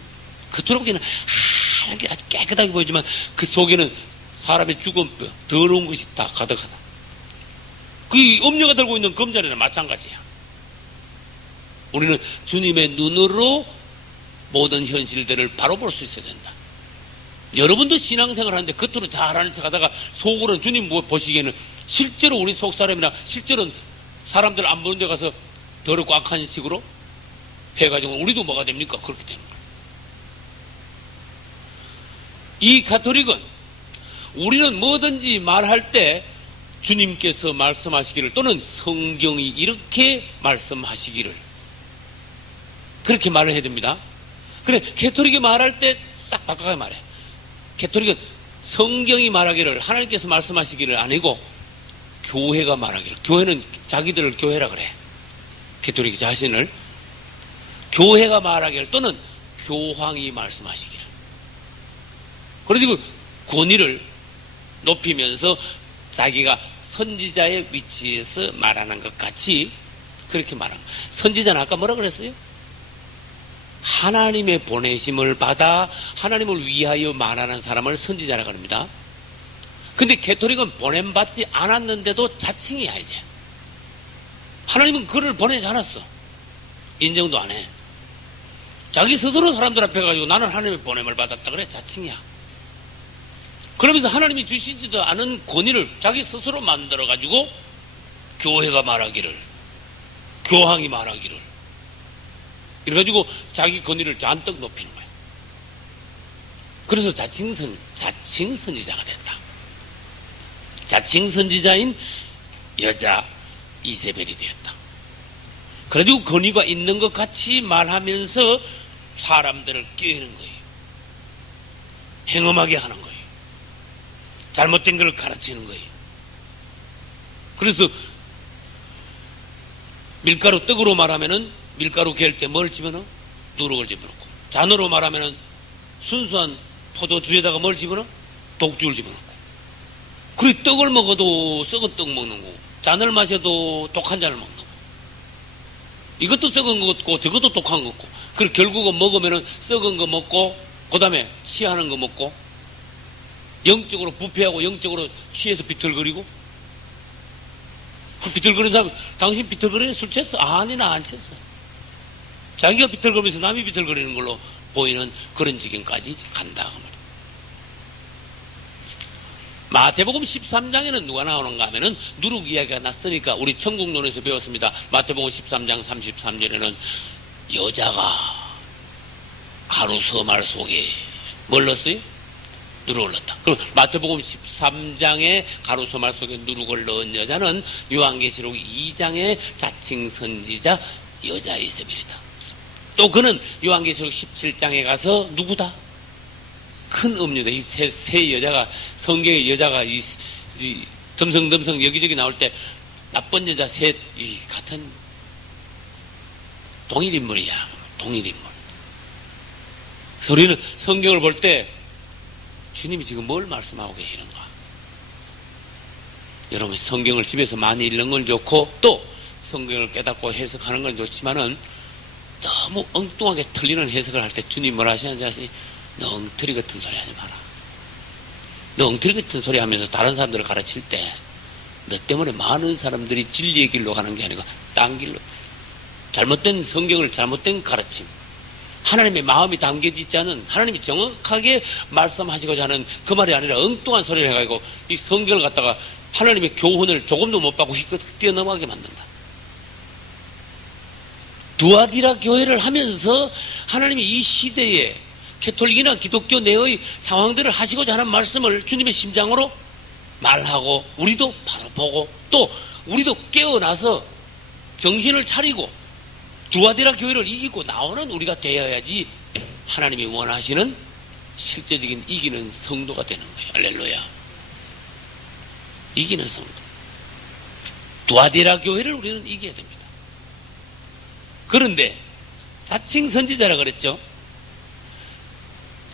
겉으로 보기에는 하얗게 아주 깨끗하게 보이지만 그 속에는 사람의 죽은 뼈, 더러운 것이 다 가득하다. 그 엄녀가 들고 있는 금잔에는 마찬가지야. 우리는 주님의 눈으로 모든 현실들을 바로 볼 수 있어야 된다. 여러분도 신앙생활 하는데 겉으로 잘하는 척 하다가 속으로는 주님 보시기에는 실제로 우리 속 사람이나 실제로는 사람들 안 보는 데 가서 더럽고 악한 식으로 해가지고 우리도 뭐가 됩니까? 그렇게 되는 거예요. 이 가톨릭은 우리는 뭐든지 말할 때 주님께서 말씀하시기를 또는 성경이 이렇게 말씀하시기를 그렇게 말을 해야 됩니다. 그래, 가톨릭이 말할 때 싹 바꿔서 말해. 가톨릭은 성경이 말하기를, 하나님께서 말씀하시기를 아니고 교회가 말하기를. 교회는 자기들을 교회라 그래. 가톨릭 자신을 교회가 말하기를 또는 교황이 말씀하시기를. 그래서 권위를 높이면서 자기가 선지자의 위치에서 말하는 것 같이 그렇게 말합니다. 선지자는 아까 뭐라 그랬어요? 하나님의 보내심을 받아 하나님을 위하여 말하는 사람을 선지자라고 합니다. 근데 개토릭은 보냄받지 않았는데도 자칭이야. 이제 하나님은 그를 보내지 않았어. 인정도 안 해. 자기 스스로 사람들 앞에 가지고 나는 하나님의 보냄을 받았다 그래. 자칭이야. 그러면서 하나님이 주시지도 않은 권위를 자기 스스로 만들어 가지고 교회가 말하기를, 교황이 말하기를, 이래가지고 자기 권위를 잔뜩 높이는 거야. 그래서 자칭 선지자가 됐다. 자칭 선지자인 여자 이세벨이 되었다. 그래가지고 권위가 있는 것 같이 말하면서 사람들을 깨우는 거예요. 행음하게 하는 거예요. 잘못된 걸 가르치는 거예요. 그래서 밀가루 떡으로 말하면은 밀가루 갤 때 뭘 집어넣어? 누룩을 집어넣고, 잔으로 말하면은 순수한 포도주에다가 뭘 집어넣어? 독주를 집어넣고. 그리고 떡을 먹어도 썩은 떡 먹는 거고, 잔을 마셔도 독한 잔을 먹는 거고, 이것도 썩은 거 같고 저것도 독한 거 같고, 그리고 결국은 먹으면은 썩은 거 먹고 그 다음에 취하는 거 먹고, 영적으로 부패하고 영적으로 취해서 비틀거리고. 그 비틀거리는 사람, 당신 비틀거리는 술 챘어? 아니, 나 안 챘어. 자기가 비틀거리면서 남이 비틀거리는 걸로 보이는 그런 지경까지 간다. 마태복음 13장에는 누가 나오는가 하면은 누룩 이야기가 났으니까 우리 천국론에서 배웠습니다. 마태복음 13장 33절에는 여자가 가루 서말 속에 뭘 넣었어요? 누룩을 넣었다. 그럼 마태복음 13장에 가루 서말 속에 누룩을 넣은 여자는 요한계시록 2장의 자칭 선지자 여자 이세벨이다. 또 그는 요한계시록 17장에 가서 누구다? 큰 음료다. 이 세 여자가, 성경의 여자가 이 덤성덤성 여기저기 나올 때 나쁜 여자 셋, 이 같은 동일인물이야. 동일인물. 그래서 우리는 성경을 볼 때 주님이 지금 뭘 말씀하고 계시는가? 여러분, 성경을 집에서 많이 읽는 건 좋고 또 성경을 깨닫고 해석하는 건 좋지만은 너무 엉뚱하게 틀리는 해석을 할 때 주님 뭐라 하시는지 아세요? 너 엉터리 같은 소리 하지 마라. 너 엉터리 같은 소리 하면서 다른 사람들을 가르칠 때 너 때문에 많은 사람들이 진리의 길로 가는 게 아니고 딴 길로, 잘못된 성경을 잘못된 가르침, 하나님의 마음이 담겨져 있지 않은, 하나님이 정확하게 말씀하시고자 하는 그 말이 아니라 엉뚱한 소리를 해가지고 이 성경을 갖다가 하나님의 교훈을 조금도 못 받고 뛰어넘어가게 만든다. 두아디라 교회를 하면서 하나님이 이 시대에 캐톨릭이나 기독교 내의 상황들을 하시고자 하는 말씀을 주님의 심장으로 말하고, 우리도 바로 보고 또 우리도 깨어나서 정신을 차리고 두아디라 교회를 이기고 나오는 우리가 되어야지 하나님이 원하시는 실제적인 이기는 성도가 되는 거예요. 할렐루야. 이기는 성도. 두아디라 교회를 우리는 이겨야 됩니다. 그런데 자칭 선지자라 그랬죠.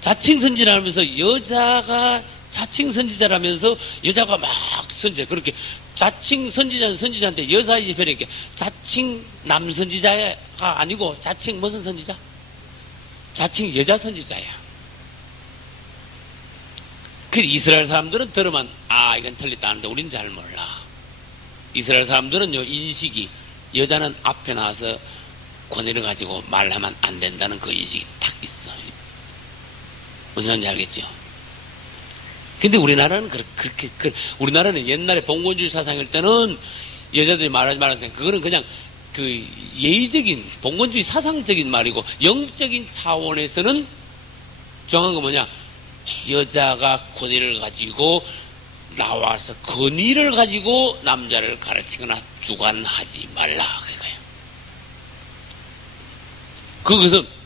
자칭 선지자라면서 여자가 자칭 선지자라면서 여자가 막 선지자, 그렇게 자칭 선지자는 선지자한테 여자 이세벨에게 자칭 남 선지자가 아니고 자칭 무슨 선지자? 자칭 여자 선지자야. 그 이스라엘 사람들은 들으면 아, 이건 틀렸다는데 우린 잘 몰라. 이스라엘 사람들은요, 인식이 여자는 앞에 나와서 권위를 가지고 말하면 안 된다는 그 인식이 딱 있어. 무슨 말인지 알겠죠? 근데 우리나라는 그렇게, 우리나라는 옛날에 봉건주의 사상일 때는 여자들이 말하지 말았는데 그거는 그냥 그 예의적인 봉건주의 사상적인 말이고, 영적인 차원에서는 정한 거 뭐냐? 여자가 권위를 가지고 나와서 권위를 가지고 남자를 가르치거나 주관하지 말라, 그거예요. 거기서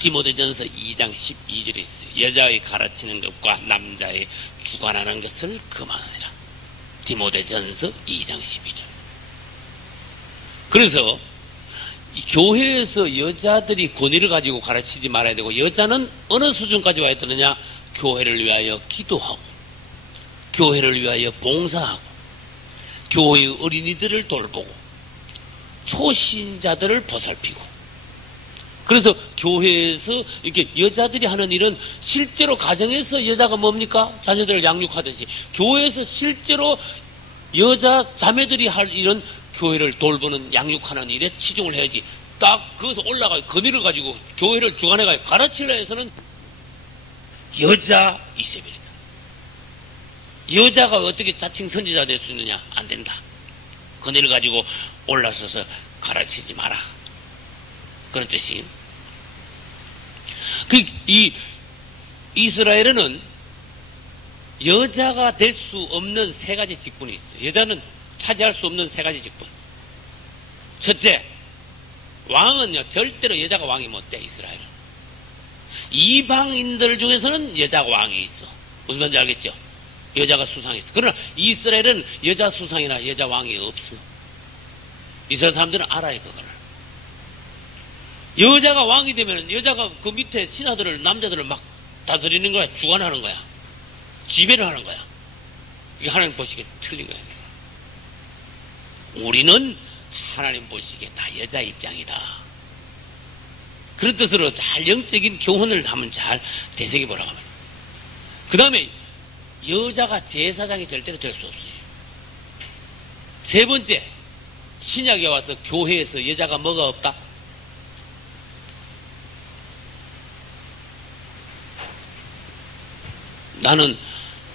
디모데전서 2장 12절에 있어요. 여자의 가르치는 것과 남자의 주관하는 것을 그만하라. 디모데전서 2장 12절. 그래서 이 교회에서 여자들이 권위를 가지고 가르치지 말아야 되고, 여자는 어느 수준까지 와야 되느냐? 교회를 위하여 기도하고, 교회를 위하여 봉사하고, 교회의 어린이들을 돌보고, 초신자들을 보살피고, 그래서 교회에서 이렇게 여자들이 하는 일은 실제로 가정에서 여자가 뭡니까? 자녀들을 양육하듯이 교회에서 실제로 여자 자매들이 할 일은 교회를 돌보는 양육하는 일에 치중을 해야지. 딱 거기서 올라가요. 건의를 가지고 교회를 주관해가요. 가르치려 해서는 여자 이세벨이다. 여자가 어떻게 자칭 선지자 될 수 있느냐? 안 된다. 건의를 가지고 올라서서 가르치지 마라. 그런 뜻이. 이 이스라엘에는 여자가 될 수 없는 세 가지 직분이 있어요. 여자는 차지할 수 없는 세 가지 직분. 첫째, 왕은요, 절대로 여자가 왕이 못 돼, 이스라엘은. 이방인들 중에서는 여자가 왕이 있어. 무슨 말인지 알겠죠? 여자가 수상이 있어. 그러나 이스라엘은 여자 수상이나 여자 왕이 없어. 이스라엘 사람들은 알아요, 그거를. 여자가 왕이 되면 여자가 그 밑에 신하들을, 남자들을 막 다스리는 거야. 주관하는 거야. 지배를 하는 거야. 이게 하나님 보시기에 틀린 거야. 우리는 하나님 보시기에 다 여자 입장이다. 그런 뜻으로 잘 영적인 교훈을 한번 잘 되새겨 보라고 합니다. 그 다음에 여자가 제사장이 절대로 될 수 없어요. 세 번째, 신약에 와서 교회에서 여자가 뭐가 없다? 나는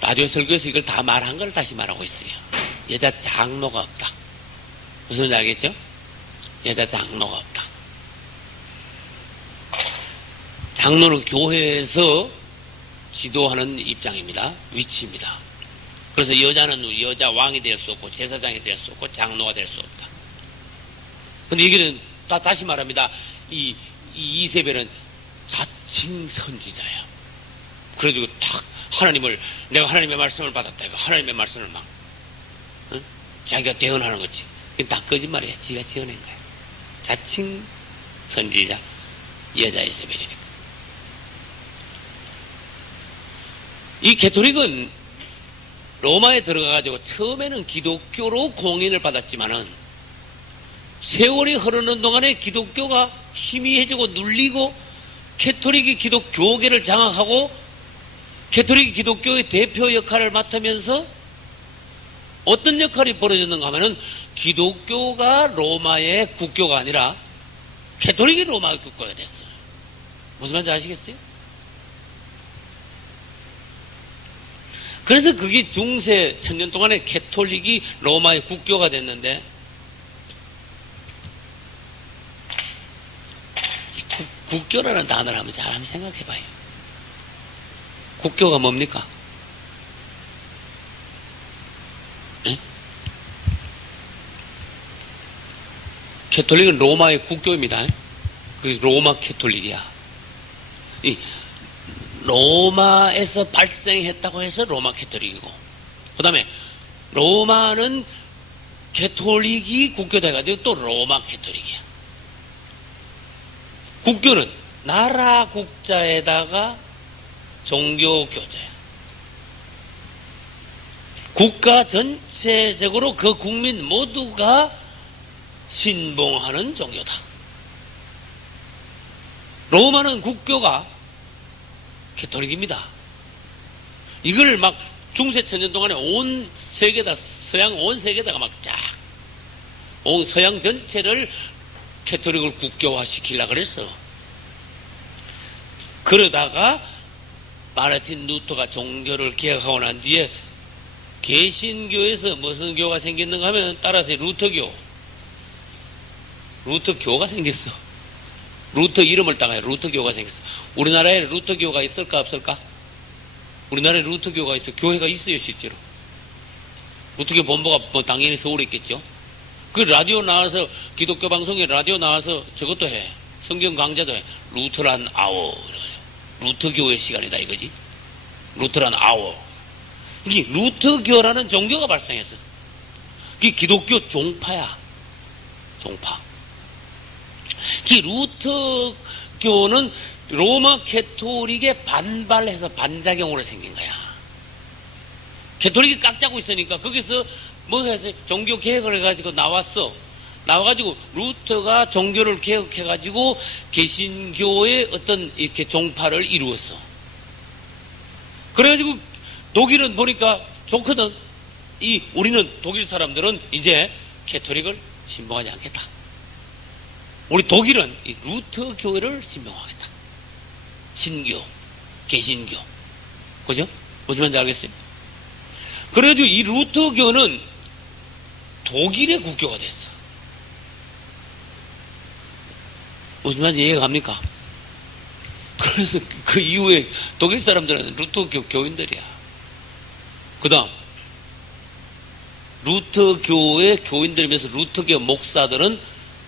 라디오 설교에서 이걸 다 말한 걸 다시 말하고 있어요. 여자 장로가 없다. 무슨 말인지 알겠죠? 여자 장로가 없다. 장로는 교회에서 지도하는 입장입니다. 위치입니다. 그래서 여자는 여자 왕이 될 수 없고 제사장이 될 수 없고 장로가 될 수 없다. 근데 이게는 다시 말합니다. 이 이세벨은 자칭 선지자야. 그래가지고 탁 하나님을, 내가 하나님의 말씀을 받았다. 하나님의 말씀을 막 자기가 대언하는 거지. 그게 다 거짓말이야. 지가 지어낸 거야. 자칭 선지자 여자 이세벨이니까. 이 가톨릭은 로마에 들어가가지고 처음에는 기독교로 공인을 받았지만은 세월이 흐르는 동안에 기독교가 희미해지고 눌리고 가톨릭이 기독교계를 장악하고 가톨릭이 기독교의 대표 역할을 맡으면서 어떤 역할이 벌어졌는가 하면은 기독교가 로마의 국교가 아니라 가톨릭이 로마의 국교가 됐어요. 무슨 말인지 아시겠어요? 그래서 그게 중세 천년 동안에 가톨릭이 로마의 국교가 됐는데 국교라는 단어를 한번 잘 한번 생각해 봐요. 국교가 뭡니까? 에? 가톨릭은 로마의 국교입니다. 그래서 로마 가톨릭이야. 이 로마에서 발생했다고 해서 로마 가톨릭이고, 그 다음에 로마는 가톨릭이 국교돼가지고 또 로마 가톨릭이야. 국교는 나라 국자에다가 종교 교자야. 국가 전체적으로 그 국민 모두가 신봉하는 종교다. 로마는 국교가 가톨릭입니다. 이걸 막 중세 천년 동안에 온 세계다, 서양 온 세계다가 막 쫙, 온 서양 전체를 가톨릭을 국교화시키려고 그랬어. 그러다가 마르틴 루터가 종교를 개혁하고 난 뒤에 개신교에서 무슨 교가 생겼는가 하면 따라서 루터교, 루터교가 생겼어. 루터 이름을 따가요. 루터교가 생겼어. 우리나라에 루터교가 있을까 없을까? 우리나라에 루터교가 있어. 교회가 있어요, 실제로. 루터교 본부가 뭐 당연히 서울에 있겠죠. 그 라디오 나와서, 기독교 방송에 라디오 나와서 저것도 해. 성경 강좌도 해. 루터란 아워. 루터교의 시간이다 이거지. 루터란 아워. 이게 루터교라는 종교가 발생했어. 이게 기독교 종파야. 종파. 이 루터교는 로마 가톨릭에 반발해서 반작용으로 생긴 거야. 가톨릭이 깍 잡고 있으니까 거기서 뭐 해서 종교 개혁을 해가지고 나왔어. 나와가지고 루터가 종교를 개혁해가지고 개신교의 어떤 이렇게 종파를 이루었어. 그래가지고 독일은 보니까 좋거든. 우리는 독일 사람들은 이제 캐토릭을 신봉하지 않겠다. 우리 독일은 이 루터 교회를 신봉하겠다. 신교, 개신교. 그죠? 무슨 말인지 알겠어요? 그래가지고 이 루터 교는 독일의 국교가 됐어. 무슨 말인지 이해가 갑니까? 그래서 그 이후에 독일 사람들은 루터교 교인들이야. 그 다음, 루터교의 교인들이면서 루터교 목사들은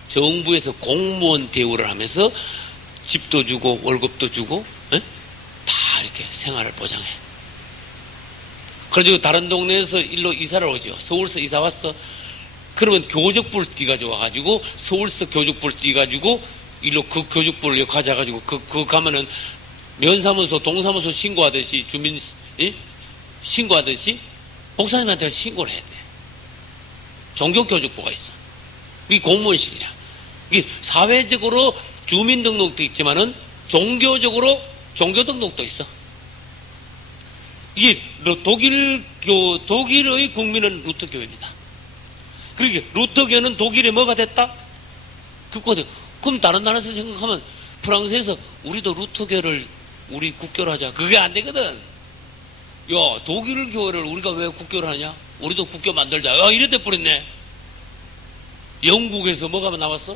정부에서 공무원 대우를 하면서 집도 주고 월급도 주고 다 이렇게 생활을 보장해. 그래가지고 다른 동네에서 일로 이사를 오죠. 서울서 이사 왔어. 그러면 교적부를 띄가지고 와가지고 서울서 교적부를 띄가지고 일로 그 교적부를 가져가지고 그 가면은 면사무소 동사무소 신고하듯이 주민 신고하듯이 목사님한테 신고를 해야 돼. 종교교적부가 있어. 이게 공무원식이야. 이게 사회적으로 주민등록도 있지만은 종교적으로 종교등록도 있어. 이게 독일의 국민은 루터교입니다. 그러니까 루터교는 독일에 뭐가 됐다? 그럼 다른 나라에서 생각하면 프랑스에서 우리도 루터교를 우리 국교로 하자. 그게 안 되거든. 야, 독일 교회를 우리가 왜 국교를 하냐? 우리도 국교 만들자. 야, 이래 돼버렸네. 영국에서 뭐가 나왔어?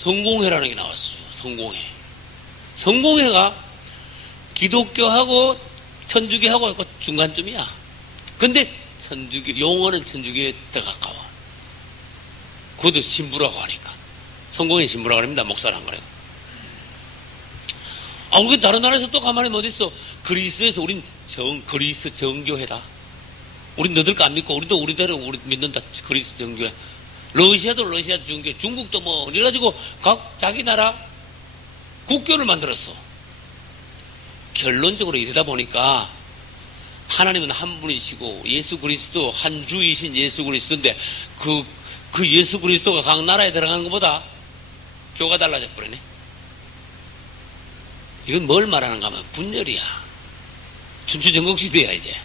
성공회라는 게 나왔어요. 성공회. 성공회가 기독교하고 천주교하고 그 중간쯤이야. 근데 천주교, 용어는 천주교에 더 가까워. 그것도 신부라고 하니까. 성공회 신부라고 합니다. 목사를 한 거래요. 우리 다른 나라에서 또 가만히 뭐 어딨어? 그리스에서 우린 그리스 정교회다. 우린 너들 거 안 믿고 우리도 우리대로 우리 믿는다. 그리스 정교회. 러시아도 러시아 정교회. 중국도 뭐 이래가지고 각 자기 나라 국교를 만들었어. 결론적으로 이러다 보니까 하나님은 한 분이시고 예수 그리스도 한 주이신 예수 그리스도인데 그 예수 그리스도가 각 나라에 들어가는 것보다 교가 달라져 버리네. 이건 뭘 말하는가 하면 분열이야. 춘추전국시대야 이제.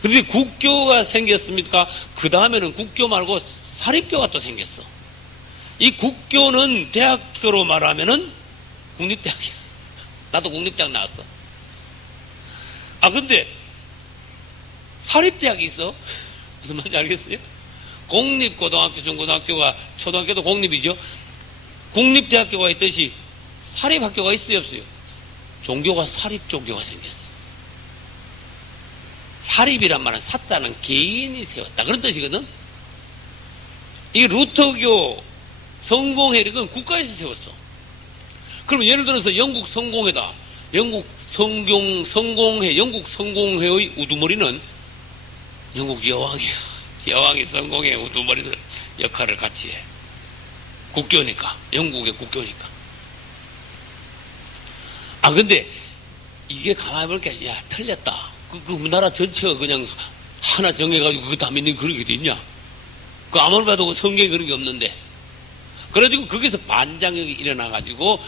그런데 국교가 생겼습니까? 그 다음에는 국교 말고 사립교가 또 생겼어. 이 국교는 대학교로 말하면은 국립대학이야. 나도 국립대학 나왔어. 근데 사립대학이 있어. 무슨 말인지 알겠어요? 공립고등학교, 중고등학교가, 초등학교도 공립이죠. 국립대학교가 있듯이 사립학교가 있어요, 없어요? 종교가 사립종교가 생겼어. 사립이란 말은 사자는 개인이 세웠다. 그런 뜻이거든? 이게 루터교 성공회, 이건 국가에서 세웠어. 그럼 예를 들어서 영국 성공회다. 영국 성공회, 영국 성공회의 우두머리는 영국 여왕이야. 여왕이 성공회 우두머리들 역할을 같이 해. 국교니까. 영국의 국교니까. 근데 이게 가만히 볼게. 야, 틀렸다. 그 나라 전체가 그냥 하나 정해가지고 그거 다 믿는 그런 게 있냐? 아무리 봐도 성경에 그런 게 없는데. 그래가지고 거기서 반장이 일어나가지고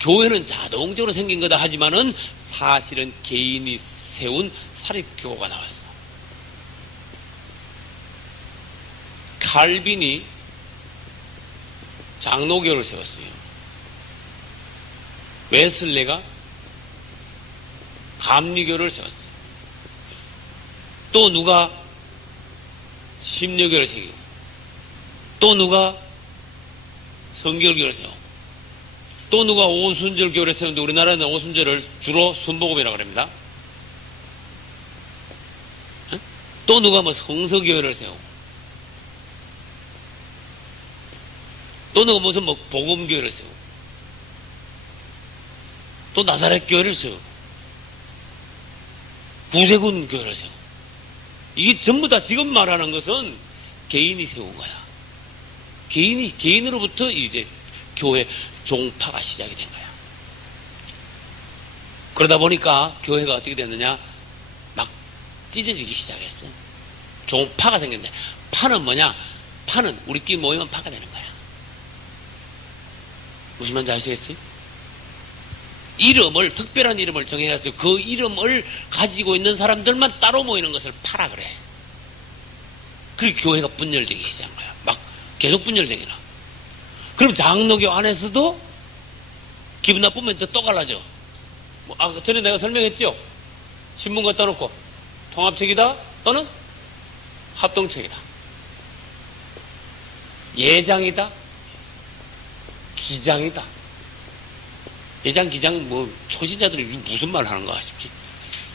교회는 자동적으로 생긴 거다 하지만은 사실은 개인이 세운 사립교가 나왔어. 칼빈이 장로교를 세웠어요. 웨슬레가 감리교를 세웠어요. 또 누가 심려교를 세우고, 또 누가 성결교를 세우고, 또 누가 오순절교를 세우는데 우리나라는 오순절을 주로 순복음이라고 합니다. 또 누가 뭐 성서교회를 세우고, 또 누가 무슨 뭐 복음교회를 세우고, 또 나사렛 교회를 세우고, 구세군 교회를 세우고. 이게 전부 다 지금 말하는 것은 개인이 세운 거야. 개인으로부터 이제 교회 종파가 시작이 된 거야. 그러다 보니까 교회가 어떻게 됐느냐? 막 찢어지기 시작했어. 종파가 생겼는데, 파는 뭐냐? 파는 우리끼리 모이면 파가 되는 거야. 무슨 말인지 아시겠어요? 이름을, 특별한 이름을 정해가지고 그 이름을 가지고 있는 사람들만 따로 모이는 것을 파라 그래. 그리고 교회가 분열되기 시작한 거야. 막 계속 분열되기나. 그럼 장로교 안에서도 기분 나쁘면 또 갈라져. 전에 내가 설명했죠? 신문 갖다 놓고 통합책이다 또는 합동책이다. 예장이다. 기장이다. 예장, 기장, 초신자들이 무슨 말 하는가 싶지.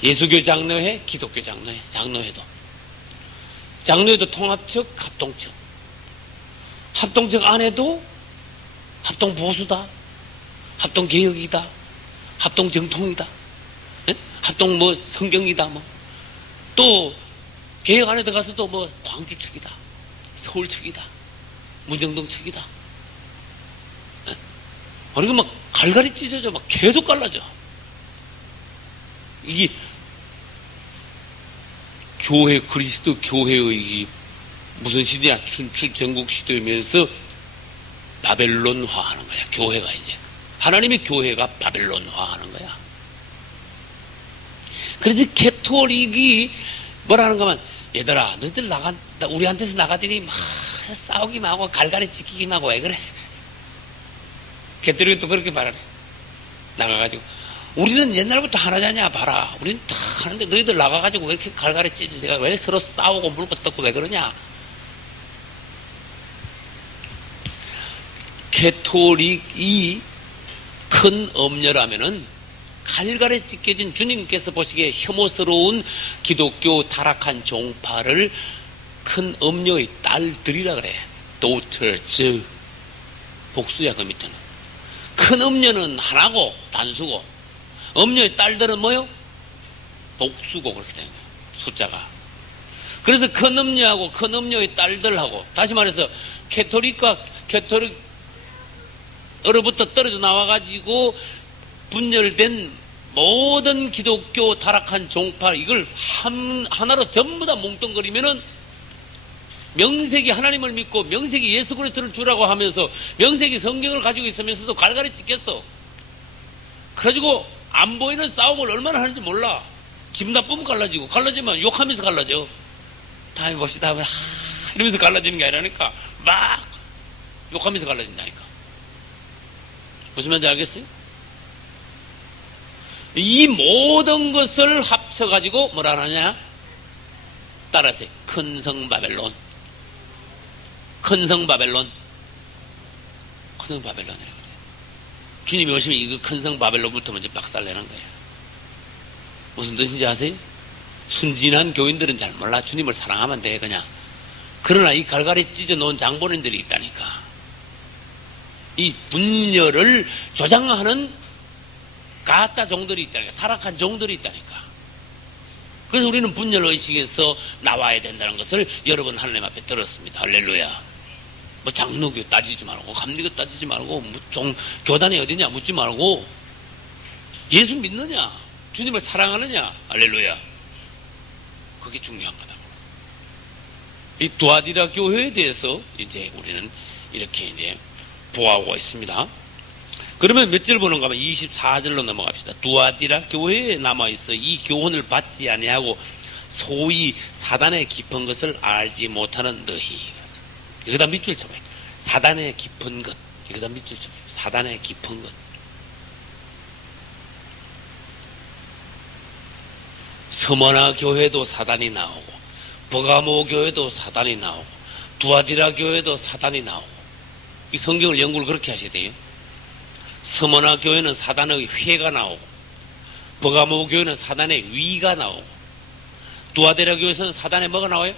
예수교 장로회, 기독교 장로회, 장로회도. 장로회도 통합측, 합동측. 합동측 안에도 합동보수다. 합동개혁이다. 합동정통이다. 예? 합동 성경이다. 또, 개혁 안에 들어가서도 광주측이다. 서울측이다. 문정동측이다. 예? 그리고 갈갈이 찢어져. 계속 갈라져. 이게, 그리스도 교회의 무슨 시대야? 전국 시대이면서 바벨론화 하는 거야. 교회가 이제. 하나님의 교회가 바벨론화 하는 거야. 그래서 캐톨릭이 뭐라는 거면, 얘들아, 너희들 우리한테서 나가더니 막 싸우기만 하고 갈갈이 찢기기만 하고 왜 그래? 캐톨릭이 또 그렇게 말하네. 나가가지고. 우리는 옛날부터 하나잖냐, 봐라. 우리는 다 하는데 너희들 나가가지고 왜 이렇게 갈갈이 찢어지가 왜 서로 싸우고 물고 뜯고 왜 그러냐? 캐톨릭이 큰 엄녀라면은 갈갈에 찢겨진 주님께서 보시기에 혐오스러운 기독교 타락한 종파를 큰 엄녀의 딸들이라 그래. daughters. 복수야, 그 밑에는. 큰 엄녀는 하나고 단수고, 엄녀의 딸들은 뭐요? 복수고 그렇게 되는 거예요. 숫자가. 그래서 큰 엄녀하고 큰 엄녀의 딸들하고, 다시 말해서 캐톨릭으로부터 떨어져 나와가지고 분열된 모든 기독교 타락한 종파, 이걸 하나로 전부 다 뭉뚱거리면은 명색이 하나님을 믿고 명색이 예수 그리스도를 주라고 하면서 명색이 성경을 가지고 있으면서도 갈갈이 찢겼어. 그래가지고 안 보이는 싸움을 얼마나 하는지 몰라. 기분 나쁘면 갈라지고, 갈라지면 욕하면서 갈라져. 다음에 봅시다 하면 이러면서 갈라지는 게 아니라니까 막 욕하면서 갈라진다니까. 무슨 말인지 알겠어요? 이 모든 것을 합쳐가지고 뭐라 하냐? 따라서 큰 성 바벨론. 큰 성 바벨론. 큰 성 바벨론이라고. 주님이 오시면 이거 큰 성 바벨론부터 먼저 박살내는 거예요. 무슨 뜻인지 아세요? 순진한 교인들은 잘 몰라. 주님을 사랑하면 돼, 그냥. 그러나 이 갈갈이 찢어 놓은 장본인들이 있다니까. 이 분열을 조장하는 가짜 종들이 있다니까. 타락한 종들이 있다니까. 그래서 우리는 분열의식에서 나와야 된다는 것을 여러 번 하나님 앞에 들었습니다. 할렐루야. 장로교 따지지 말고, 감리교 따지지 말고, 교단이 어디냐 묻지 말고, 예수 믿느냐? 주님을 사랑하느냐? 할렐루야. 그게 중요한 거다. 이 두아디라 교회에 대해서 이제 우리는 이렇게 이제 보아하고 있습니다. 그러면 몇 절 보는가 하면 24절로 넘어갑시다. 두아디라 교회에 남아있어 이 교훈을 받지 아니하고 소위 사단의 깊은 것을 알지 못하는 너희. 여기다 밑줄 쳐봐요. 사단의 깊은 것. 여기다 밑줄 쳐봐요. 사단의 깊은 것. 서머나 교회도 사단이 나오고, 버가모 교회도 사단이 나오고, 두아디라 교회도 사단이 나오고. 이 성경을 연구를 그렇게 하셔야 돼요. 서머나 교회는 사단의 회가 나오고, 버가모 교회는 사단의 위가 나오고, 두아디라 교회에서는 사단의 뭐가 나와요?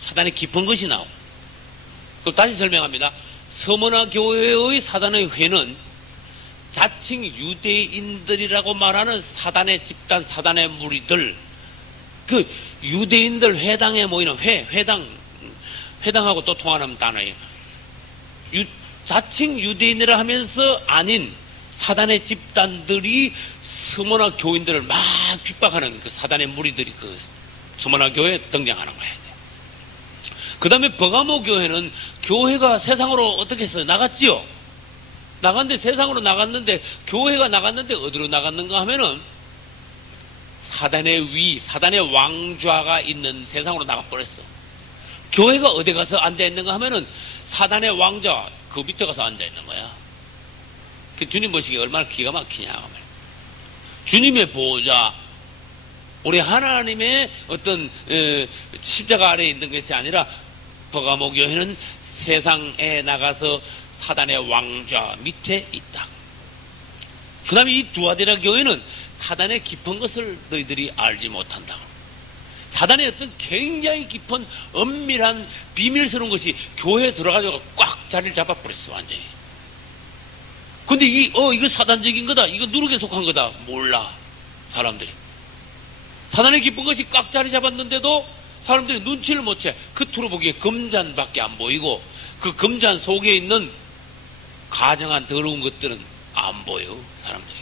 사단의 깊은 것이 나오고. 그럼 다시 설명합니다. 서머나 교회의 사단의 회는 자칭 유대인들이라고 말하는 사단의 집단, 사단의 무리들, 그 유대인들 회당에 모이는 회당하고 또 통하는 단어예요. 자칭 유대인이라 하면서 아닌 사단의 집단들이 서머나 교인들을 막 핍박하는 그 사단의 무리들이 스무나 교회에 등장하는 거야. 그 다음에 버가모 교회는 교회가 세상으로 어떻게 했어요? 나갔지요? 나갔는데 세상으로 나갔는데 교회가 나갔는데 어디로 나갔는가 하면은 사단의 위, 사단의 왕좌가 있는 세상으로 나가버렸어. 교회가 어디 가서 앉아있는가 하면은 사단의 왕좌 그 밑에 가서 앉아있는 거야. 그 주님 보시기에 얼마나 기가 막히냐 말이야. 주님의 보호자, 우리 하나님의 어떤 십자가 아래에 있는 것이 아니라 버가모 교회는 세상에 나가서 사단의 왕좌 밑에 있다. 그 다음에 이 두아디라 교회는 사단의 깊은 것을 너희들이 알지 못한다. 사단의 어떤 굉장히 깊은 엄밀한 비밀스러운 것이 교회에 들어가서 꽉 자리를 잡아버렸어 완전히. 근데 이거 사단적인 거다, 이거 누룩에 속한 거다 몰라 사람들이. 사단의 깊은 것이 꽉 자리 잡았는데도 사람들이 눈치를 못 채. 겉으로 보기에 금잔밖에 안 보이고 그 금잔 속에 있는 가정한 더러운 것들은 안 보여 사람들이.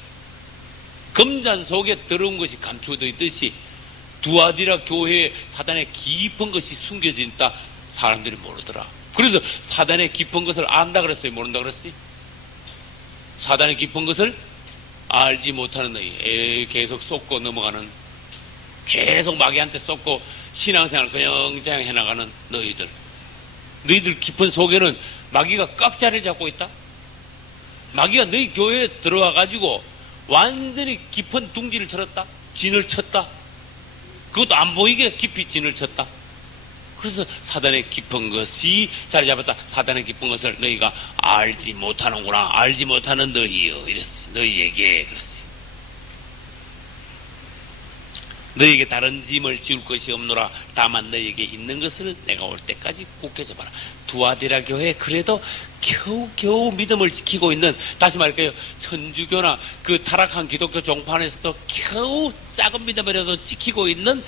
금잔 속에 더러운 것이 감추어져 있듯이 두아디라 교회에 사단의 깊은 것이 숨겨져 있다 사람들이 모르더라. 그래서 사단의 깊은 것을 안다 그랬어요? 모른다 그랬어요? 사단의 깊은 것을 알지 못하는 너희, 계속 쏟고 넘어가는, 계속 마귀한테 쏟고 신앙생활 그냥 해나가는 너희들 깊은 속에는 마귀가 꽉 자리를 잡고 있다. 마귀가 너희 교회에 들어와 가지고 완전히 깊은 둥지를 틀었다. 진을 쳤다. 그것도 안 보이게 깊이 진을 쳤다. 그래서 사단의 깊은 것이 자리 잡았다. 사단의 깊은 것을 너희가 알지 못하는구나. 알지 못하는 너희여 이랬어요. 너희에게 그랬어요. 너희에게 다른 짐을 지울 것이 없노라. 다만 너희에게 있는 것을 내가 올 때까지 굳게서 봐라. 두아디라 교회 그래도 겨우 믿음을 지키고 있는, 다시 말할게요, 천주교나 그 타락한 기독교 종판에서도 겨우 작은 믿음이라도 지키고 있는,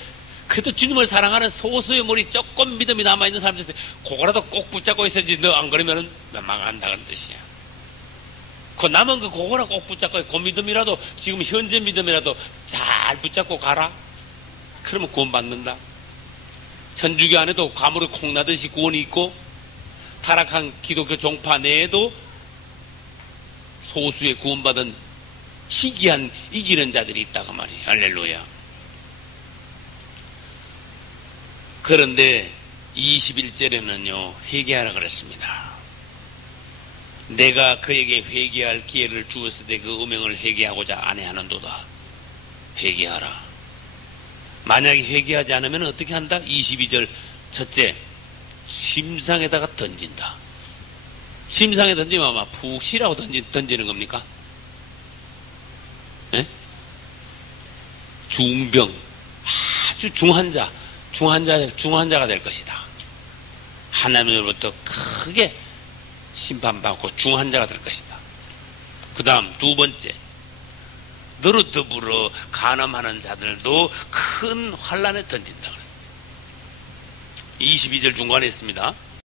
그래도 주님을 사랑하는 소수의 머리 조금 믿음이 남아있는 사람들 있어요. 그거라도 꼭 붙잡고 있어야지. 너 안 그러면 망한다는 뜻이야. 그 남은 그거라 꼭 붙잡고, 그 믿음이라도 지금 현재 믿음이라도 잘 붙잡고 가라. 그러면 구원받는다. 천주교 안에도 가물에 콩나듯이 구원이 있고 타락한 기독교 종파 내에도 소수의 구원받은 희귀한 이기는 자들이 있다고 말이에요. 할렐루야. 그런데 21절에는요 회개하라 그랬습니다. 내가 그에게 회개할 기회를 주었을 때 그 음행을 회개하고자 아니하는도다. 회개하라. 만약에 회개하지 않으면 어떻게 한다? 22절 첫째, 심상에다가 던진다. 심상에 던지면 아마 푹 쉬라고 던지는 겁니까? 예? 중병, 아주 중환자가 될 것이다. 하나님으로부터 크게 심판받고 중환자가 될 것이다. 그 다음 두 번째, 너로 더불어 간음하는 자들도 큰 환란에 던진다 그랬어요. 22절 중간에 있습니다.